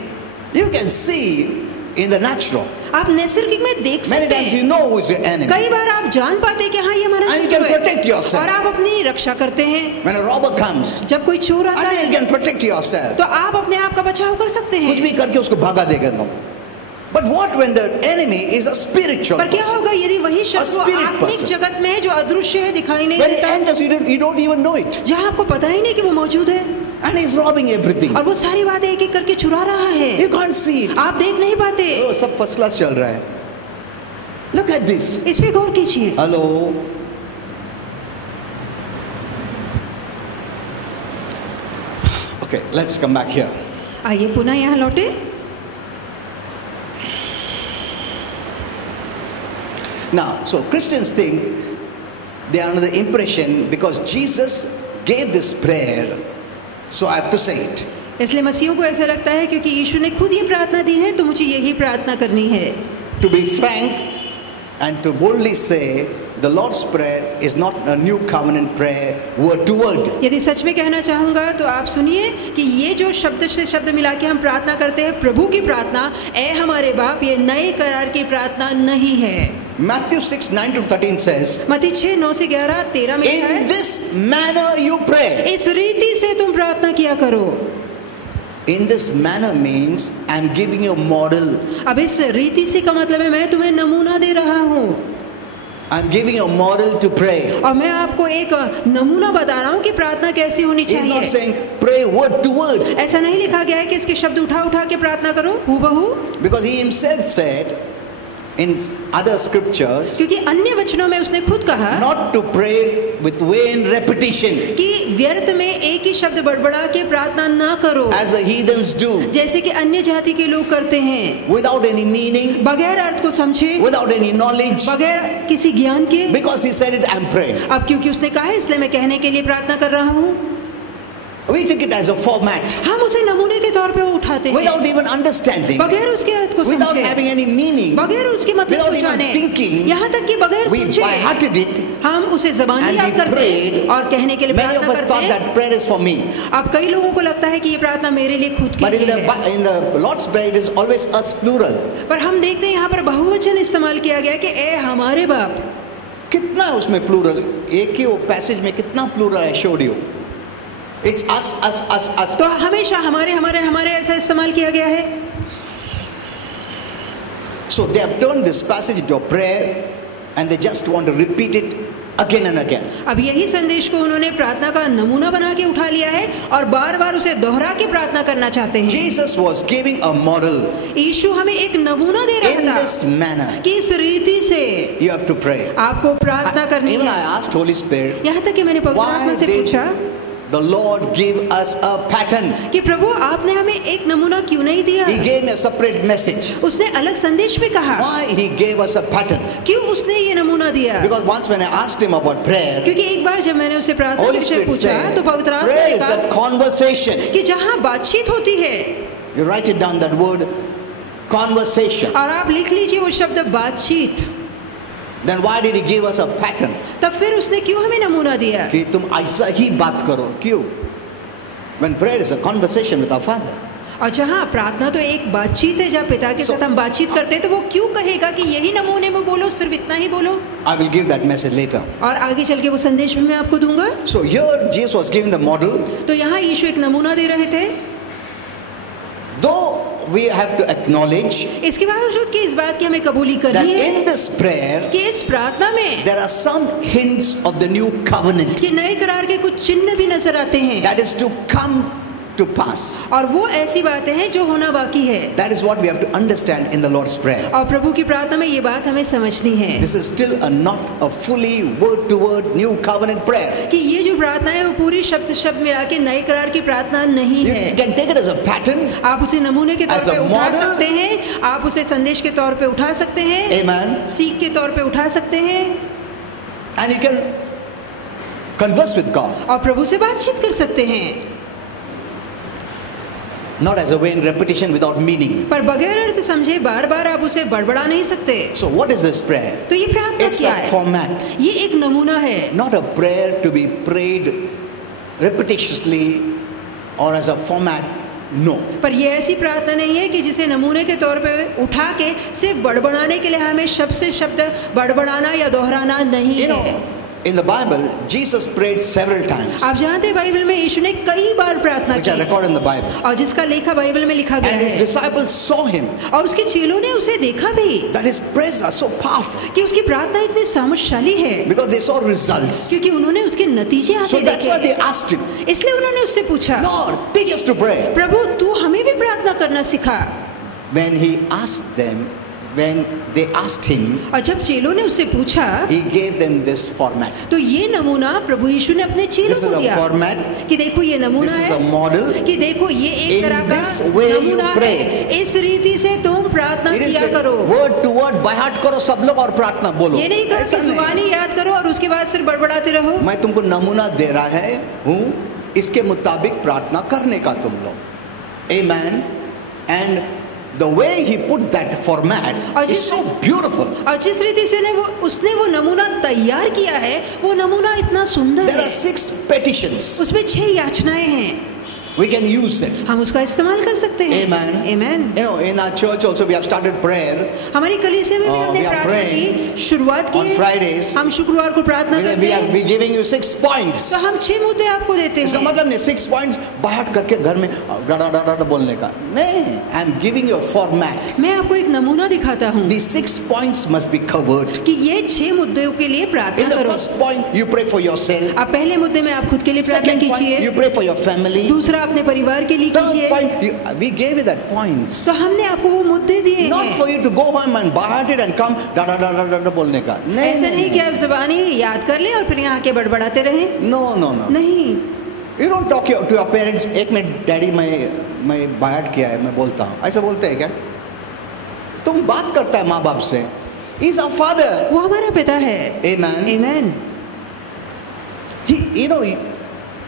You can see in the natural. आप नैसर्गिक में देख Many सकते times you हैं, know who is your enemy. कई बार आप जान पाते हैं कि हाँ ये हमारा And you शत्रु can protect है, yourself. और आप अपनी रक्षा करते हैं। When a robber comes, जब कोई चोर आता and then you है can protect yourself. तो आप अपने आप का बचाव कर सकते कुछ हैं। भी करके उसको भगा देगा तुम. But what when the enemy is a spiritual पर क्या person? होगा यदि वही शत्रु spirit आत्मिक person. जगत में है जो अदृश्य है, दिखाई नहीं When he देता, enters, you don't even know it. जहाँ आपको पता ही नहीं कि वो मौजूद है, And he's robbing everything. और वो सारी बातें एक एक करके चुरा रहा है, You can't see it. आप देख नहीं पाते। Oh, सब first class चल रहा है. Look at this. इस पे गौर कीजिए। Hello. Okay, let's come back here. आइए पुनः यहाँ लौटे। Now, so Christians think they are under the impression because Jesus gave this prayer, so I have to say it. इसलिए मसीहों को ऐसा लगता है क्योंकि यीशु ने खुद ये प्रार्थना दी है तो मुझे यही प्रार्थना करनी है। To be frank and to boldly say, the Lord's Prayer is not a new covenant prayer, word to word. यदि सच में कहना चाहूँगा तो आप सुनिए कि ये जो शब्द से शब्द मिला के हम प्रार्थना करते हैं, प्रभु की प्रार्थना, ए हमारे बाप, ये नए करार की प्रार्थना नहीं है। Matthew 6:9-13 says, मत्ती 6:9 से 11-13 में लिखा in है, this manner you pray. इस रीति से तुम प्रार्थना किया करो। In this manner means I'm giving you a model. अब इस रीति से का मतलब है मैं तुम्हें नमूना दे रहा हूँ, I'm giving you a model to pray. और मैं आपको एक नमूना बता रहा हूँ कि प्रार्थना कैसी होनी He's not चाहिए। saying pray word to word, ऐसा नहीं लिखा गया है कि इसके शब्द उठा उठा के प्रार्थना करो हूबहू, because he himself said, in other scriptures क्योंकि अन्य वचनों में उसने खुद कहा not to pray with vain repetition कि व्यर्थ में एक ही शब्द बड़बड़ा के प्रार्थना ना करो, as the heathens do, जैसे कि अन्य जाति के लोग करते हैं, without any meaning, बगैर अर्थ को समझे, without any knowledge, बगैर किसी ज्ञान के। because he said it, I'm praying. अब क्योंकि उसने कहा है इसलिए मैं कहने के लिए प्रार्थना कर रहा हूँ। We take it as a format हम उसे नमूने के तौर पे उठाते हैं, without even understanding, बगैर उसके अर्थ को without समझे, having any meaning, बगैर उसके मतलब without को even जाने, thinking. यहाँ तक कि बगैर We सोचे by-hearted it, हम उसे ज़बानी and याद we करते हैं prayed. और कहने के लिए Many of प्रार्थना us करते thought हैं। that prayer is for me, अब कई लोगों को लगता है कि ये प्रार्थना मेरे लिए खुद के but लिए है, in the Lord's Prayer it is always us plural. पर हम देखते हैं यहाँ पर बहुवचन इस्तेमाल किया गया कि ए हमारे बाप। कितना है उसमें plural? एक ही वो पैसेज में कितना plural है? showed you. It's us, us, us, us. तो हमेशा हमारे हमारे हमारे ऐसा इस्तेमाल किया गया है। So they have turned this passage into a prayer and they just want to repeat it again and again. अब यही संदेश को उन्होंने प्रार्थना का नमूना बना के उठा लिया है और बार बार उसे दोहरा के प्रार्थना करना चाहते हैं। Jesus was giving a model यीशु हमें एक नमूना दे in रहा this था manner. कि इस रीति से You have to pray. आपको प्रार्थना करनी Even I है। asked Holy Spirit, यहाँ तक कि मैंने पवित्र why आत्मा से did पूछा the Lord give us a pattern? कि प्रभु आपने हमें एक नमूना क्यों नहीं दिया? He gave me a separate message. उसने अलग संदेश में कहा Why He gave us a pattern? क्यों उसने ये नमूना दिया? Because once when I asked Him about prayer, क्योंकि एक बार जब मैंने उससे प्रार्थना Holy विषय Spirit पूछा said, तो पवित्र आत्मा prayer ने is a कहा conversation. कि जहाँ बातचीत होती है, You write it down, that word, conversation. और आप लिख लीजिए वो शब्द बातचीत, Then why did He give us a pattern? तब फिर उसने क्यों हमें नमूना दिया? कि तुम ऐसा ही बात करो, क्यों? When prayer is a conversation with our Father. और जहाँ प्रार्थना तो एक बातचीत है, जहाँ पिता के So- साथ हम बातचीत करते हैं, तो वो क्यों कहेगा कि यही नमूने में बोलो, सिर्फ इतना ही बोलो? I will give that message later. और आगे चल के वो संदेश भी मैं आपको दूंगा। So here Jesus was giving the model. तो यहाँ यीशु एक नमूना दे रहे थे। Though we have to acknowledge इसके बावजूद कि इस बात की हमें कबूली that करनी है in this prayer कि इस प्रार्थना में there are some hints of the new covenant कि नए करार के कुछ चिन्ह भी नजर आते हैं, that is to come to pass. और वो ऐसी बातें हैं जो होना बाकी है। That is what we have to understand in the Lord's Prayer. और प्रभु की प्रार्थना में ये बात हमें समझनी है This is still not a fully word-to-word new covenant prayer. कि ये जो प्रार्थना है वो पूरी शब्द शब्द मिला के नए करार की प्रार्थना नहीं You है। can take it as a pattern. आप उसे नमूने के तौर As a पे उठा model. सकते हैं, आप उसे संदेश के तौर पे उठा सकते हैं, Amen. सीख के तौर पे उठा सकते हैं, And you can converse with God. और प्रभु से बातचीत कर सकते हैं, Not as a vain repetition without meaning. पर बगैर अर्थ समझे बार बार आप उसे बड़बड़ा नहीं सकते। So what is this prayer? तो ये प्रार्थना It's क्या a है? format. ये एक नमूना है, Not a prayer to be prayed repetitiously or as a format. No. पर ये ऐसी प्रार्थना नहीं है कि जिसे नमूने के तौर पे उठा के सिर्फ बड़बड़ाने के लिए हमें शब्द से शब्द बड़बड़ाना या दोहराना नहीं You है। know, in the Bible, Jesus prayed several times, आप जानते हैं बाइबल में यीशु ने कई बार प्रार्थना which are की recorded in the Bible. और जिसका लेखा बाइबल में लिखा गया And his है, disciples saw him, और उसके चेलों ने उसे देखा भी that his prayers are so powerful कि उसकी प्रार्थना इतनी सामर्थ्यशाली है because they saw results. क्योंकि उन्होंने उसके नतीजे So आते that's why they देखे। asked him, इसलिए उन्होंने उससे पूछा, Lord, teach us to pray. प्रभु तू हमें भी प्रार्थना करना सिखा। When he asked them, when they asked him, और जब चेलों ने उससे पूछा he gave them this format. तो ये नमूना प्रभु यीशु ने अपने चेलों This is को a दिया format. कि देखो ये नमूना This is a है, model. कि देखो ये एक In तरह का this way you नमूना pray. है, इस रीति से तुम प्रार्थना He didn't किया say करो। word to word by heart करो सब लोग और प्रार्थना बोलो. ये नहीं कहा ऐसा कि नहीं. जुबानी याद करो और उसके बाद सिर्फ बड़बड़ाते रहो। मैं तुमको नमूना दे रहा है हूँ, इसके मुताबिक प्रार्थना करने का तुम लोग. Amen. And the way he put that format और is जिस- so beautiful. और जिस रीति से उसने वो नमूना तैयार किया है, वो नमूना इतना सुंदर There है। are 6 petitions. उसमें 6 याचनाएं हैं, We can use it. हम उसका इस्तेमाल कर सकते हैं। Amen. Amen. You know, in our church also we have started prayer. हमारी कलीसिया में भी हमने we are प्रार्थना praying की शुरुआत की on है। Fridays. हम शुक्रवार को प्रार्थना करते We are हैं, giving you 6 points. तो हम 6 मुद्दे आपको देते इसका हैं। मतलब नहीं 6 points बाहर करके घर में डा डा डा डा बोलने का नहीं, I am giving you a format. मैं आपको एक नमूना दिखाता हूँ These 6 points must be covered. कि ये 6 मुद्दों के लिए In प्रार्थना the करो। first point, you pray for yourself. अब पहले मुद्दे में आप खुद के लिए प्रार्थना Second point, कीजिए, you pray for your family. दूसरा अपने परिवार के लिए Third कीजिए। point, we gave you that points. तो हमने आपको वो मुद्दे दिए Not हैं। for you to go home and by heart it and come da da da da da da बोलने का. ऐसा नहीं कि नहीं. आप ज़बानी याद कर लें और फिर यहाँ के बड़बड़ाते रहें। No, no, no. नहीं, You don't talk to your parents. एक मिनट डैडी मैं बाहर किया है, मैं बोलता हूँ. ऐसा बोलते हैं क्या? तुम बात करता है माँ बाप से. He's our father. वो हमारा पिता है। Amen. Amen.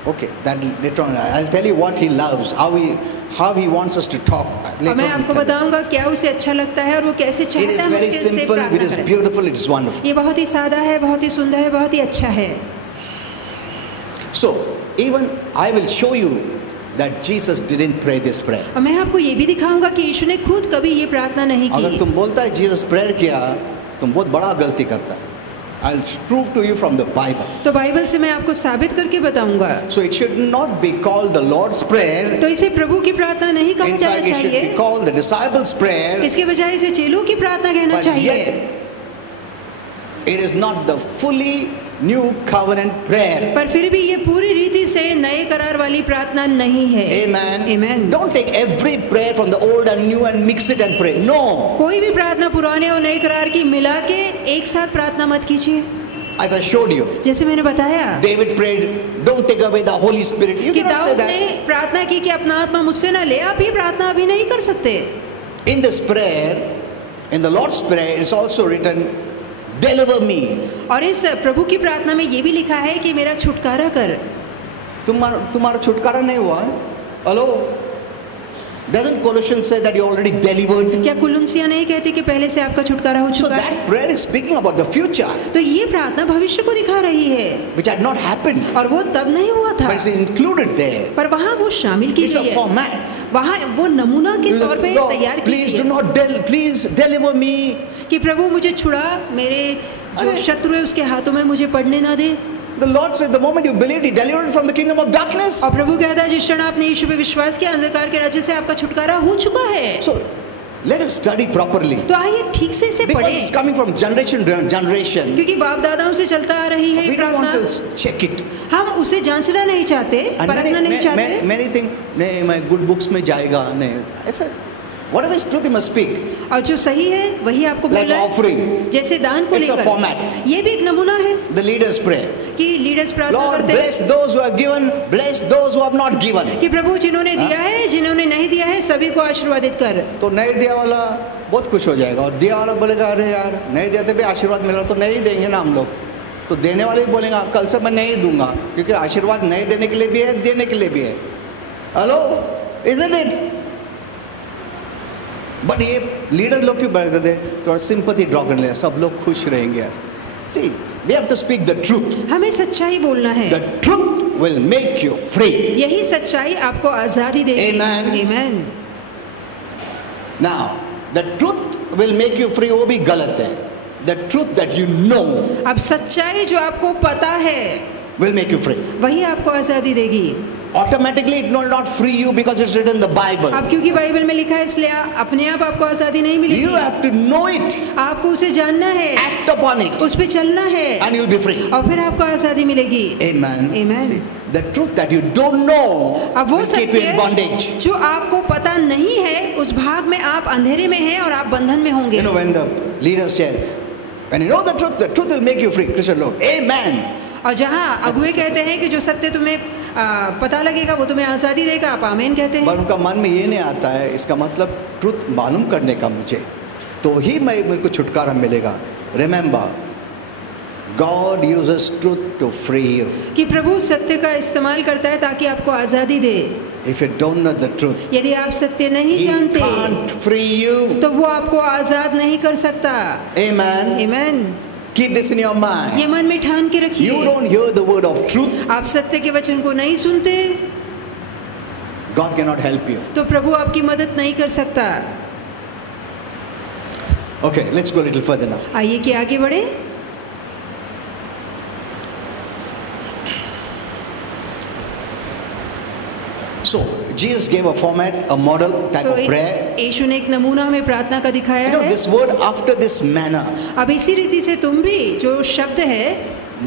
Okay, that later on I'll tell you what he loves, how he wants us to talk. और Later मैं on, आपको बताऊंगा क्या उसे अच्छा लगता है और वो कैसे it चाहता is है हम very उसके से simple, it प्रार्थना is करें। beautiful, it is wonderful. ये बहुत ही सादा है, बहुत ही सुंदर है, बहुत ही अच्छा है। So even I will show you that Jesus didn't pray this prayer. और मैं आपको ये भी दिखाऊंगा कि यीशु ने खुद कभी ये प्रार्थना नहीं अगर की। तुम बोलता है जीसस प्रेयर किया, तुम बहुत बड़ा गलती करता है. I'll prove to you from the Bible. तो बाइबल से मैं आपको साबित करके बताऊंगा। So it should not be called the Lord's prayer. तो इसे प्रभु की प्रार्थना नहीं कहा In जाना fact, it should be चाहिए, called the disciples' prayer. इसके बजाय इसे चेलों की प्रार्थना कहना But चाहिए। yet, it is not the fully new covenant prayer. पर फिर भी ये पूरी रीति से नए करार वाली प्रार्थना नहीं है। Amen. Amen. Don't take every prayer from the old and new and mix it and pray. No. कोई भी प्रार्थना पुराने और नए करार की मिला के एक साथ प्रार्थना मत कीजिए। As I showed you, जैसे मैंने बताया David prayed, don't take away the Holy Spirit. You कि cannot say दाऊद ने that. प्रार्थना की कि अपना आत्मा मुझसे ना ले, आप ये प्रार्थना अभी नहीं कर सकते। In this prayer, in the Lord's Prayer, it's also written, deliver me. और इस प्रभु की प्रार्थना में ये भी लिखा है कि मेरा छुटकारा कर। तुम्हारा छुटकारा नहीं हुआ? Hello? Doesn't Colossians say that you already delivered? क्या कुलुंसिया नहीं कहती कि पहले से आपका छुटकारा हो So चुका है? that prayer is speaking about the future, तो ये प्रार्थना भविष्य को दिखा रही है which had not happened, और वो तब नहीं हुआ था, but it's included there. पर वहाँ वो शामिल की It's a गई है। format. वहाँ वो नमूना के तौर पे Lord, तैयार की please गई do है not please deliver me. कि प्रभु मुझे छुड़ा, मेरे जो अरे! शत्रु है उसके हाथों में मुझे पड़ने ना दे। The Lord said, the moment you believed, He delivered from the kingdom of darkness. और प्रभु कहता है जिस क्षण आपने यीशु पे विश्वास किया, अंधकार के राज्य से आपका छुटकारा हो चुका है। So let us study properly, तो आइए ठीक से इसे because it's पढ़ें, coming from generation to generation. क्योंकि बाप दादाओं से चलता आ रही है We ये don't want प्रार्थना। to check it. हम उसे जांचना नहीं चाहते, And परखना नहीं चाहते। many think, नहीं मैं good books में जाएगा, नहीं ऐसा. Whatever is truth, you must speak. और जो सही है वही आपको Like बोलना है। offering. जैसे दान को It's a लेकर format. ये भी एक नमूना है The leaders pray, कि लीडर्स प्रार्थना Lord करते हैं bless those who have given, bless those who have not given. कि प्रभु जिन्होंने दिया है, जिन्होंने नहीं दिया है, सभी को आशीर्वादित कर। तो नहीं दिया वाला बहुत खुश हो जाएगा, और दिया वाला बोलेगा अरे यार नहीं देते भी आशीर्वाद मिल रहा तो नहीं देंगे ना हम लोग. तो देने वाले भी बोलेगा कल से मैं नहीं दूंगा, क्योंकि आशीर्वाद नहीं देने के लिए भी है, देने के लिए भी है. Hello, isn't it? बट ये लीडर लोग क्यों बढ़ गए, थोड़ा सिंपैथी ड्रॉ कर ले, सब लोग खुश रहेंगे. See, we have to speak the truth. हमें सच्चाई बोलना है। The truth will make you free. यही सच्चाई आपको आजादी देगी। Amen. Amen. Now, the truth will make you free वो भी गलत है. The truth that you know अब सच्चाई जो आपको पता है will make you free. वही आपको आजादी देगी। Automatically it will not free you because it's written in the Bible. अब क्योंकि बाइबल में लिखा है इसलिए अपने आप आपको आजादी नहीं मिलेगी। You have to know it, आपको उसे जानना है, act upon it, उस पे चलना है, and you'll be free. और फिर आपको आजादी मिलेगी। Amen. Amen. See, the truth that you don't know अब वो will keep you in सत्य bondage. जो आपको पता नहीं है, उस भाग में आप अंधेरे में हैं और आप बंधन में होंगे। You know, when the leader said, when you know the truth will make you free. Christian Lord, Amen. और जहाँ अगुए कहते हैं कि जो सत्य तुम्हें पता लगेगा वो तुम्हें आज़ादी देगा, आप आमीन कहते हैं। पर उनका मन में ये नहीं आता है, इसका मतलब ट्रुथ मालूम करने का मुझे, तो ही मेरे को छुटकारा मिलेगा. Remember, God uses truth to free you. कि प्रभु सत्य का इस्तेमाल करता है ताकि आपको आज़ादी दे। If you don't know the truth, यदि आप सत्य नहीं He जानते can't free you. तो वो आपको आज़ाद नहीं कर सकता। Amen. आमीन। Keep this in your ये mind. मन में ठान के रखिए। You don't hear the word of truth, आप सत्य के वचन को नहीं सुनते God cannot help you. तो प्रभु आपकी मदद नहीं कर सकता। Okay, let's go a little further now. आइए कि आगे बढ़े। So, Jesus gave a format, a model type of prayer. यीशु ने एक नमूना हमें प्रार्थना का दिखाया You know, है। this word after this manner, अब इसी रीति से तुम भी जो शब्द है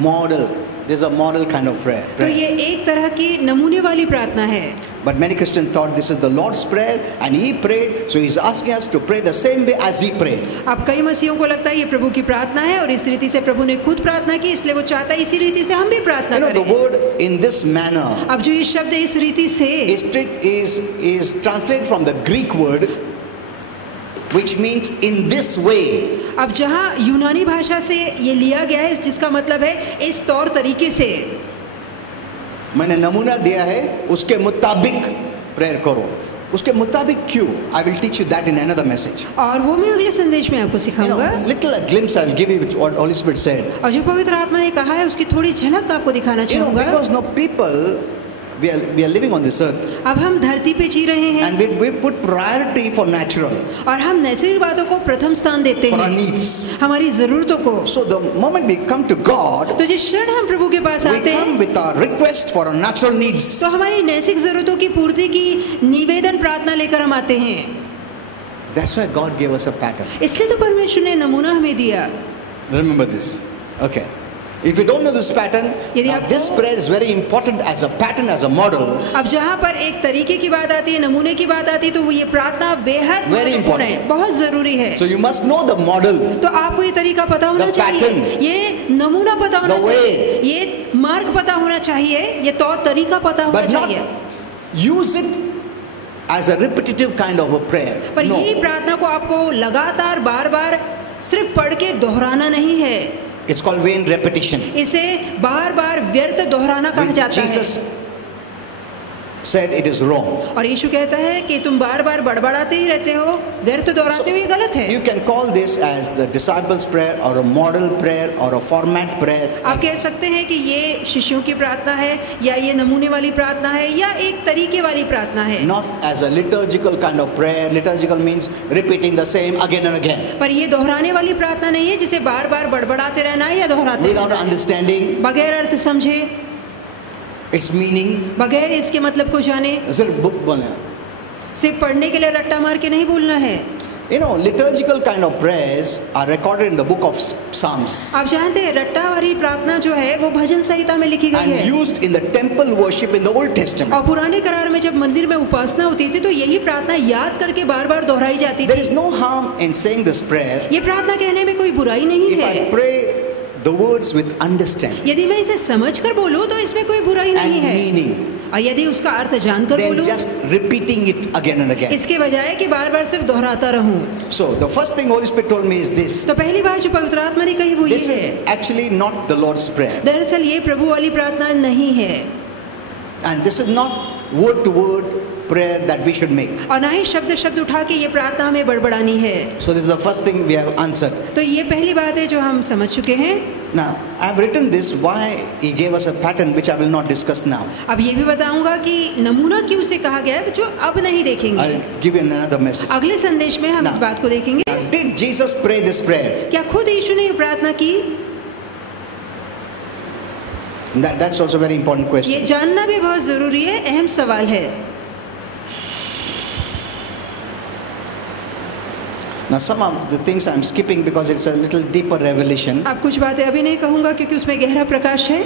model, there's a model kind of prayer. तो ये एक तरह की नमूने वाली प्रार्थना है। But many Christians thought this is the Lord's prayer and He prayed, so He's asking us to pray the same way as He prayed. अब कई मसीहों को लगता है ये प्रभु की प्रार्थना है और इस रीति से प्रभु ने खुद प्रार्थना की, इसलिए वो चाहता है इसी रीति से हम भी प्रार्थना You know, the करें। word in this manner अब जो ये शब्द है इस रीति से is translated from the Greek word, which means in this way. अब जहाँ यूनानी भाषा से ये लिया गया है जिसका मतलब है इस तौर तरीके से। मैंने नमूना दिया है, उसके मुताबिक प्रेयर करो। उसके मुताबिक क्यों? I will teach you that in another message. और वो मैं अगले संदेश में आपको You सिखाऊंगा। know, little a glimpse I will give you what Holy Spirit said. और जो पवित्र आत्मा ने कहा है उसकी थोड़ी झलक आपको दिखाना You know, चाहूंगा। because now people, we are living on this earth, अब हम धरती पे जी रहे हैं and we put priority for natural, और हम नैसर्गिक बातों को प्रथम स्थान देते for our हैं, needs. हमारी जरूरतों को। So the moment we come to God, तो जिस क्षण हम प्रभु के पास we आते come हैं with our request for our natural needs. तो हमारी नैसर्गिक जरूरतों की पूर्ति की निवेदन प्रार्थना लेकर हम आते हैं। That's why God gave us a pattern. इसलिए तो परमेश्वर ने नमूना हमें दिया। Remember this. Okay. If you don't know this pattern, यदि now आपको- this prayer is very important as a pattern, as a model. अब जहाँ पर एक तरीके की बात आती है, नमूने की बात आती है, तो वो ये प्रार्थना बेहद Very महत्वपूर्ण है, important. बहुत जरूरी है। So you must know the model. तो आपको ये तरीका पता होना The चाहिए, pattern. ये नमूना पता होना The way. चाहिए, ये मार्ग पता होना चाहिए, ये तौर तरीका पता होना But not चाहिए। use it as a repetitive kind of a prayer. पर No. ये प्रार्थना को आपको लगातार बार बार सिर्फ पढ़ के दोहराना नहीं है, It's called vain repetition. इसे बार बार व्यर्थ दोहराना कहा Which जाता Jesus है। said it is wrong. और यीशु कहता है कि तुम बार बार बड़बड़ाते ही रहते हो, व्यर्थ दोहराते हो, ये गलत है। You can call this as the disciples' prayer or a model prayer or a format prayer. आप कह सकते हैं कि ये शिष्यों की प्रार्थना है या ये नमूने वाली प्रार्थना है या एक तरीके वाली प्रार्थना है, Not as a liturgical kind of prayer. Liturgical means repeating the same again and again. पर ये दोहराने वाली प्रार्थना नहीं है जिसे बार बार बड़बड़ाते रहना है या दोहराते Without रहना है, understanding बगैर अर्थ समझे, its meaning. बगैर इसके मतलब को जाने, सिर्फ बुक बोलना। सिर्फ पढ़ने के लिए रट्टा मार के नहीं बोलना है। You know, liturgical kind of prayers are recorded in the book of Psalms आप जानते हैं रट्टा वाली प्रार्थना जो है वो भजन संहिता में लिखी गई and है, used in the temple worship in the Old Testament. और पुराने करार में जब मंदिर में उपासना होती थी तो यही प्रार्थना याद करके बार बार दोहराई जाती There थी। is no harm in saying this prayer ये प्रार्थना कहने में कोई बुराई नहीं if है, I pray the words with understanding यदि मैं इसे समझ कर बोलूँ तो इसमें कोई बुराई नहीं and है, meaning, और यदि उसका अर्थ जानकर then बोलूँ just repeating it again and again. इसके बजाय कि बार बार सिर्फ दोहराता रहूं। So the first thing Holy Spirit told me is this. तो पहली बात जो पवित्र आत्मा ने कही वो ये This है, is actually not the Lord's prayer. दरअसल ये प्रभु वाली प्रार्थना नहीं है And this is not word to word prayer that we should make. और ना ही शब्द शब्द उठा के ये प्रार्थना हमें बड़बड़ानी है। So this is the first thing we have answered. तो ये पहली बात है जो हम समझ चुके हैं। Now, I have written this why He gave us a pattern which I will not discuss now. अब ये भी बताऊंगा कि नमूना क्यों से कहा गया है जो अब नहीं देखेंगे, I'll give you another message. अगले संदेश में हम ना। इस बात को देखेंगे। Now, did Jesus pray this prayer? क्या खुद यीशु ने ये प्रार्थना की? That's also a very important ये question. जानना भी बहुत जरूरी है, अहम सवाल है। Now, some of the things I'm skipping because it's a little deeper revelation. अब कुछ बातें अभी नहीं कहूंगा क्योंकि उसमें गहरा प्रकाश है।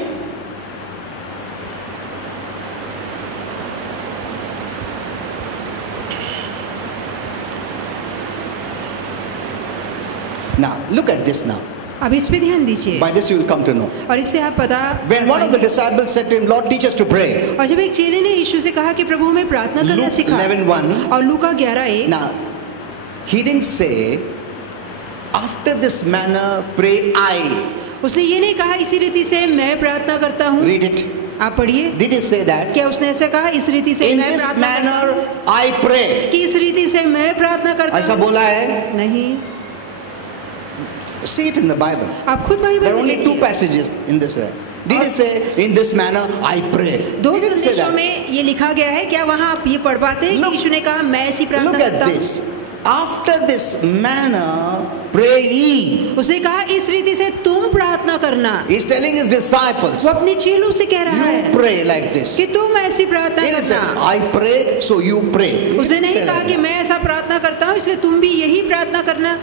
Now, look at this now. अब इस पे ध्यान दीजिए By this you will come to know. और इससे आप पता When one of the disciples said to him, Lord, teach us to pray. और जब एक चेले ने यीशु से कहा कि प्रभु हमें प्रार्थना करना Luke सिखा, 11:1. और लूका 11:1, Now, he didn't say, after this manner pray I. उसने ये नहीं कहा इसी रीति से मैं प्रार्थना करता हूँ। Read it. आप पढ़िए, Did he say that? क्या उसने ऐसा कहा इस रीति से In मैं this प्रार्थना करता manner हूँ? I pray. कि इस रीति से मैं प्रार्थना करता ऐसा हूँ? बोला है? नहीं, See it in the Bible. आप खुद बाइबल There are में only two देखिए। passages in this prayer. Did he say, in this manner I pray? दो He didn't say संदेशों that. में ये लिखा गया है, क्या वहाँ आप ये पढ़ पाते हैं कि Look- यीशु ने कहा मैं ऐसी प्रार्थना Look करता at हूँ? this. After this manner pray ye. उसने कहा इस रीति से तुम प्रार्थना प्रार्थना करना। He's telling his disciples, वो अपने चेलों से कह रहा you है pray like this. कि तुम ऐसी प्रार्थना He didn't say, करना। I pray, so you pray. He उसने didn't नहीं say कहा like कि that. मैं ऐसा प्रार्थना करता हूँ इसलिए तुम भी यही प्रार्थना करना।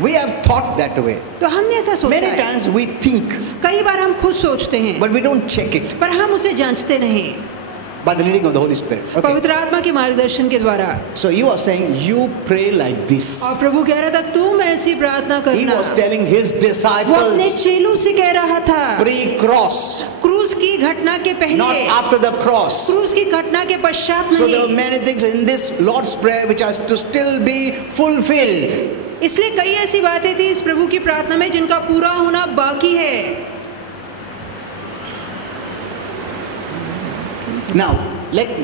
We have thought that way. तो हमने ऐसा सोचा Many है। times we think, कई बार हम खुद सोचते हैं but we don't check it पर हम उसे जांचते नहीं by the leading of the Holy Spirit. Okay. पवित्र आत्मा के मार्गदर्शन के द्वारा। So you are saying, you pray like this. और प्रभु कह रहा था तुम ऐसी प्रार्थना He करना। was telling his वो अपने disciples चेलों से कह रहा था pre-cross, क्रूस की घटना के not पहले, after the cross. क्रूस की घटना के पश्चात So there are नहीं। many things in this Lord's Prayer which has to still be fulfilled. इसलिए कई ऐसी बातें थी इस प्रभु की प्रार्थना में जिनका पूरा होना बाकी है। Now,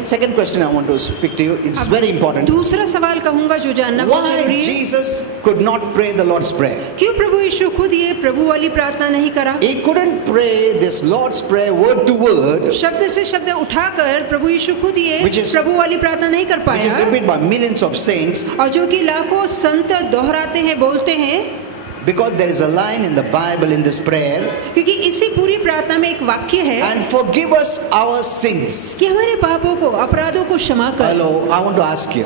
second question I want to speak to you. It's very important. दूसरा सवाल कहूंगा जो जानना बहुत Why जरूरी है। Jesus could not pray the Lord's Prayer? क्यों प्रभु यीशु खुद ये प्रभु वाली प्रार्थना नहीं करा? He couldn't pray this Lord's Prayer word to word, शब्द से शब्द उठाकर प्रभु यीशु खुद ये Which is- प्रभु वाली प्रार्थना नहीं कर which is पाया, repeated by millions of saints, और जो कि लाखों संत दोहराते हैं, बोलते हैं, because there is a line in the Bible in this prayer, क्योंकि इसी पूरी प्रार्थना में एक वाक्य है and forgive us our sins. कि हमारे पापों को, अपराधों को क्षमा कर। Hello, I want to ask you.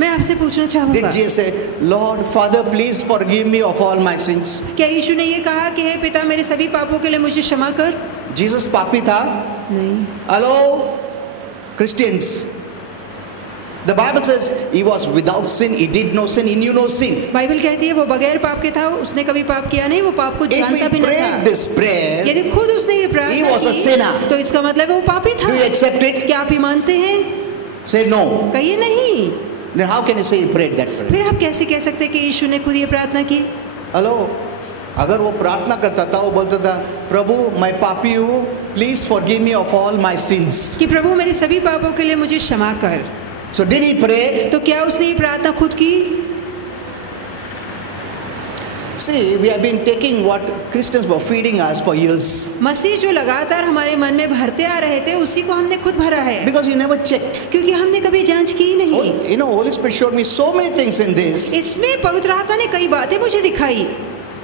मैं आपसे पूछना चाहूंगा, Did Jesus say, Lord, Father, please forgive me of all my sins? क्या यीशु ने ये कहा कि हे पिता मेरे सभी पापों के लिए मुझे क्षमा कर? Jesus पापी था? नहीं। Hello, Christians. The Bible says he was without sin, he did no sin, he knew no sin. Bible कहती है वो बगैर पाप के था, उसने कभी पाप किया नहीं, वो पाप को If जानता he भी नहीं prayed था। this prayer, यदि खुद उसने ये He प्रार्थना was a की, sinner. तो इसका मतलब है वो पापी था। do you accept it? क्या आप ये मानते हैं? Say no. कहिए नहीं। Then how can you say he prayed that prayer? फिर आप कैसे कह सकते हैं कि यीशु ने खुद ये प्रार्थना की? Hello, अगर वो प्रार्थना करता था, वो बोलता था, प्रभु मैं पापी हूँ, please forgive me of all my sins. कि प्रभु मेरे सभी पापों के लिए मुझे क्षमा कर। So did he pray? तो क्या उसने ये प्रार्थना खुद की? See, we have been taking what Christians were feeding us for years. मसीह जो लगातार हमारे मन में भरते आ रहे थे, उसी को हमने खुद भरा है, Because you never checked. क्योंकि हमने कभी जांच की ही नहीं। You know, Holy Spirit showed me so many things in this, इसमें पवित्र आत्मा ने कई बातें मुझे दिखाई,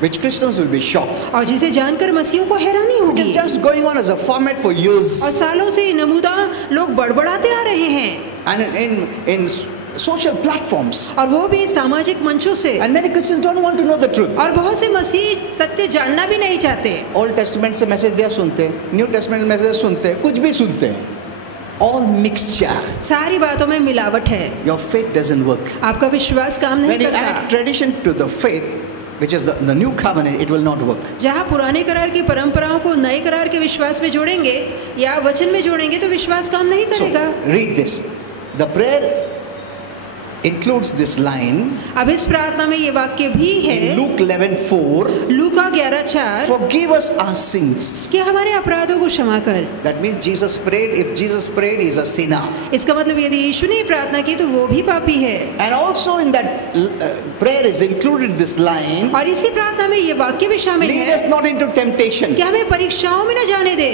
which Christians will be shocked. और जिसे जानकर मसीहों को हैरानी It होगी। is just going on as a format for और years. सालों से ये नमूदा लोग बड़बड़ाते आ रहे हैं, And in social platforms. और वो भी सामाजिक मंचों से। And many Christians don't want to know the truth. और बहुत से मसीह सत्य जानना भी नहीं चाहते। Old Testament से मैसेज दिया सुनते हैं, New Testament मैसेज सुनते हैं, कुछ भी सुनते हैं. All mixture. सारी बातों में मिलावट है, Your faith doesn't work. आपका विश्वास काम नहीं When you करता। add tradition to the faith, which is the new covenant, it will not work. जहाँ पुराने करार की परंपराओं को नए करार के विश्वास में जोड़ेंगे या वचन में जोड़ेंगे तो विश्वास काम नहीं So करेगा। read this. The prayer includes this line अब इस प्रार्थना में ये वाक्य भी है, in Luke 11:4. Luka 11:4, Forgive us our sins. कि हमारे अपराधों को क्षमा कर। That means Jesus prayed. If Jesus prayed, he is a sinner. इसका मतलब यदि यीशु ने प्रार्थना की तो वो भी पापी है। And also in that prayer is included this line, और इसी प्रार्थना में ये वाक्य भी शामिल lead है us not into temptation. कि हमें परीक्षाओं में न जाने दे।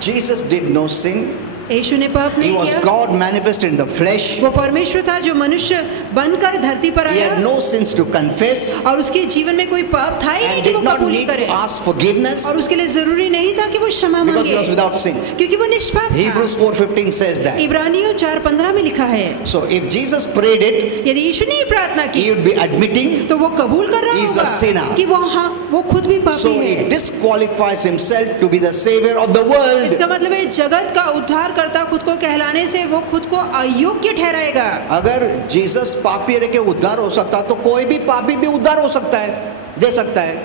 Jesus did no sin. यीशु ने पाप He नहीं was किया, God manifested in the flesh. वो परमेश्वर था जो मनुष्य बनकर धरती पर He had आया, no sins to confess और उसके जीवन में कोई पाप था ही नहीं and कि did वो not कबूल need करे, to ask forgiveness और उसके लिए जरूरी नहीं था कि वो क्षमा because he was मांगे, without sin. क्योंकि वो निष्पाप था। Hebrews 4:15 says that. इब्रानियों 4:15 में लिखा है, So if Jesus prayed it, यदि यीशु ने ये प्रार्थना की he would be admitting, तो वो कबूल कर रहा He is a sinner. होगा कि वो हाँ वो खुद भी पापी so है। he disqualifies himself to be the savior of the world. इसका मतलब है जगत का उद्धारकर्ता खुद को कहलाने से वो खुद को अयोग्य ठहराएगा। अगर जीसस पापी रह के उद्धार हो सकता तो कोई भी पापी भी उद्धार हो सकता है, दे सकता है,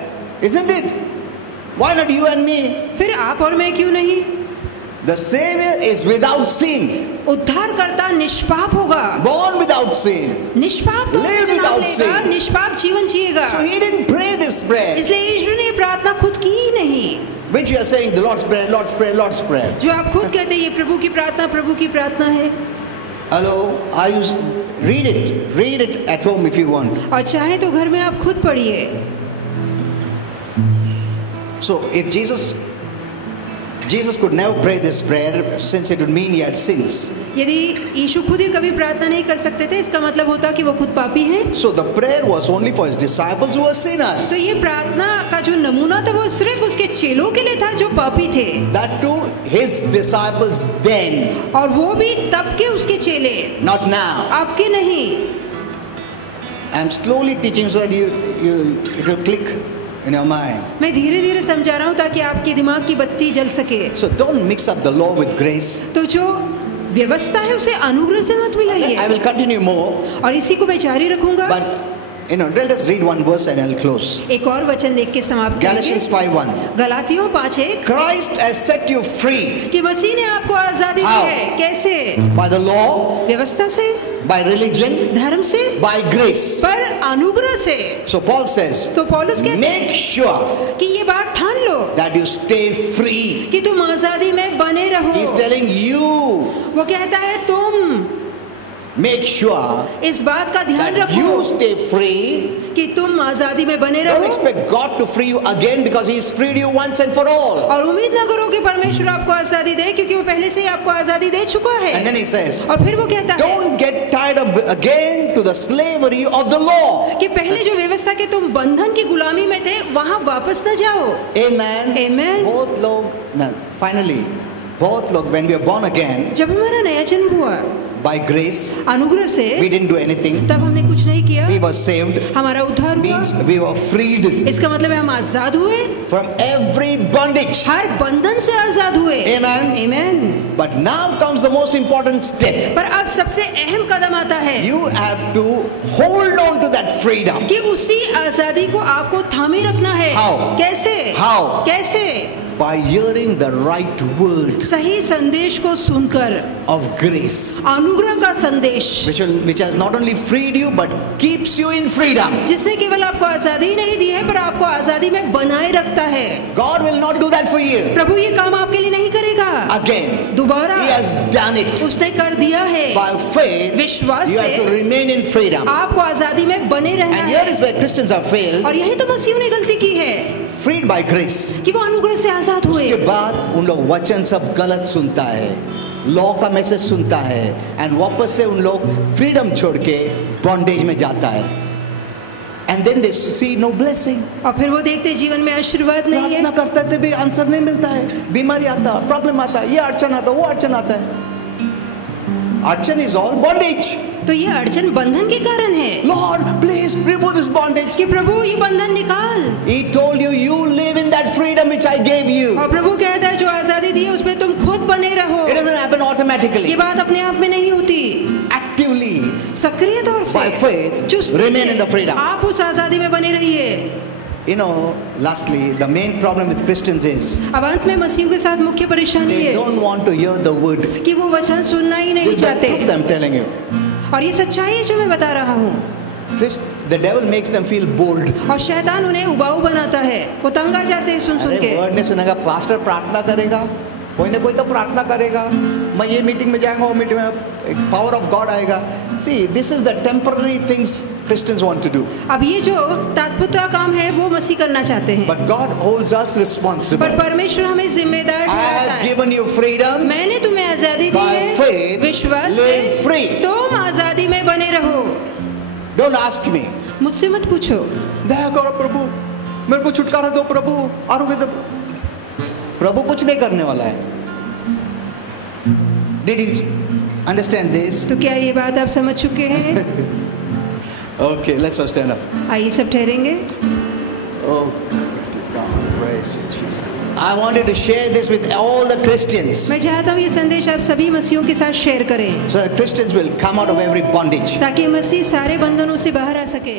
isn't it? Why not you and me? फिर आप और मैं क्यों नहीं? The savior is without sin, उद्धारकर्ता निष्पाप होगा, born without sin. निष्पाप तो Live जन्म without लेगा, sin. निष्पाप जीवन जिएगा। So he didn't pray this prayer, इसलिए यीशु ने प्रार्थना खुद की ही नहीं, which you are saying the Lord's prayer, Lord's prayer, Lord's prayer. जो आप खुद कहते हैं ये प्रभु की प्रार्थना है। Hello, are you read it at home if you want. और चाहे तो घर में आप खुद पढ़िए। So if Jesus Jesus could never pray this prayer since it would mean he had sins. यदि यीशु खुद ही कभी प्रार्थना नहीं कर सकते थे, इसका मतलब होता कि वो खुद पापी हैं। So the prayer was only for his disciples who were sinners. तो ये प्रार्थना का जो नमूना था वो सिर्फ उसके चेलों के लिए था जो पापी थे, That too, his disciples then, और वो भी तब के उसके चेले, not now. अब के नहीं। I'm slowly teaching so that it will click in your mind. मैं धीरे धीरे समझा रहा हूँ ताकि आपके दिमाग की बत्ती जल सके। So don't mix up the law with grace. तो जो व्यवस्था है उसे अनुग्रह से मत I मिलाइए, will continue more, और इसी को मैं जारी रखूंगा। but let us read one verse and I'll close. एक और वचन देख के समाप्त Galatians करेंगे। 5:1. गलातियों 5:1 Christ has set you free कि मसीह ने आपको आजादी दी How? है। कैसे? by the law, व्यवस्था से, by religion, धर्म से, by grace. पर अनुग्रह से। So Paul says, तो पौलुस कहते हैं make sure कि ये बात ठान लो that you stay free. कि तुम आजादी में बने रहो। He's telling you, वो कहता है तुम make sure इस बात का ध्यान that you रखो stay free. कि तुम आजादी में बने Don't रहो, expect God to free you again because He's freed you once and for all. और उम्मीद ना करो कि परमेश्वर आपको आजादी दे, क्योंकि वो पहले से ही आपको आजादी दे चुका है। And then He says, और फिर वो कहता है don't get tied up again to the slavery of the law. कि पहले जो व्यवस्था के तुम बंधन की गुलामी में थे वहां वापस न जाओ। Amen. Amen. बहुत लोग, no, finally, बहुत लोग, when we are born again जब हमारा नया जन्म हुआ by grace, अनुग्रह से, we didn't do anything. तब हमने कुछ नहीं किया, We were saved. हमारा उद्धार हुआ। Means we were freed इसका मतलब है हम आजाद हुए, from every bondage. हर बंधन से आजाद हुए। Amen. Amen. But now comes the most important step. पर अब सबसे अहम कदम आता है You have to hold on to that freedom. कि उसी आजादी को आपको थामे रखना है। How? कैसे? How? कैसे? By hearing the right word सही संदेश को सुनकर, of grace, अनुग्रह का संदेश, which has not only freed you but keeps you in freedom. जिसने केवल आपको आजादी नहीं दी है पर आपको आजादी में बनाए रखता है। God will not do that for you. प्रभु ये काम आपके लिए नहीं करेगा। Again, दोबारा He has done it. उसने कर दिया है। By faith, विश्वास you have to से remain in freedom. आपको आजादी में बने रहना And here है। is where Christians have failed. और यही तो मसीह ने गलती की है Freed by grace. कि वो अनुग्रह से आजाद हुए। उसके बाद उन लोग वचन सब गलत सुनता है, लॉ का मैसेज सुनता है, एंड वापस से उन लोग फ्रीडम छोड़ के बॉन्डेज में जाता है। And then they see no blessing. और फिर वो देखते जीवन में आशीर्वाद नहीं है। प्रार्थना करते थे भी आंसर नहीं मिलता है, बीमारी आता, प्रॉब्लम आता, ये अड़चन आता, वो अड़चन आता है। अड़चन इज ऑल बॉन्डेज। तो ये अड़चन बंधन के कारण है। Lord please remove this bondage. कि प्रभु ये बंधन निकाल। He told you, you live in that freedom which I gave you. और प्रभु कहता है जो आजादी दी है उसमें तुम खुद बने रहो। It doesn't happen ये automatically. बात अपने आप में नहीं होती, Actively, सक्रिय तौर से, by faith, चुस्ती remain से in the freedom. आप उस आजादी में बने रहिए। You know, lastly, the main problem with Christians is अब अंत में मसीह के साथ मुख्य परेशानी they है don't want to hear the word. कि वो वचन सुनना ही नहीं This is the चाहते। truth I'm telling you. और ये सच्चाई है जो मैं बता रहा हूँ। The devil makes them feel bold. और शैतान उन्हें उबाऊ बनाता है, वो तंग आ जाते हैं सुन सुन अरे के। वर्ड ने सुनेगा, पास्टर प्रार्थना करेगा, कोई ना कोई तो प्रार्थना करेगा, मैं ये मीटिंग में जाऊंगा, वो मीटिंग में एक पावर ऑफ गॉड आएगा। See, this is the temporary things Christians want to do. अब ये जो तात्पुरता काम है वो मसीह करना चाहते हैं, But God holds us पर responsible. परमेश्वर हमें जिम्मेदार I ठहराता have है। given you freedom. मैंने तुम्हें आजादी दी By है, faith, विश्वास live से free. तुम आजादी में बने रहो। Don't ask me. मुझसे मत पूछो, दया करो प्रभु, मेरे को छुटकारा दो प्रभु, आरोग्य दो। प्रभु कुछ नहीं करने वाला है। Did you understand this? तो क्या ये बात आप समझ चुके हैं? Okay, let's all stand up. आइए सब ठहरेंगे। Oh, God, praise you, Jesus. I wanted to share this with all the Christians, मैं चाहता हूँ ये संदेश आप सभी मसीहों के साथ शेयर करें so that Christians will come out of every bondage. ताकि मसीह सारे बंधनों से बाहर आ सके।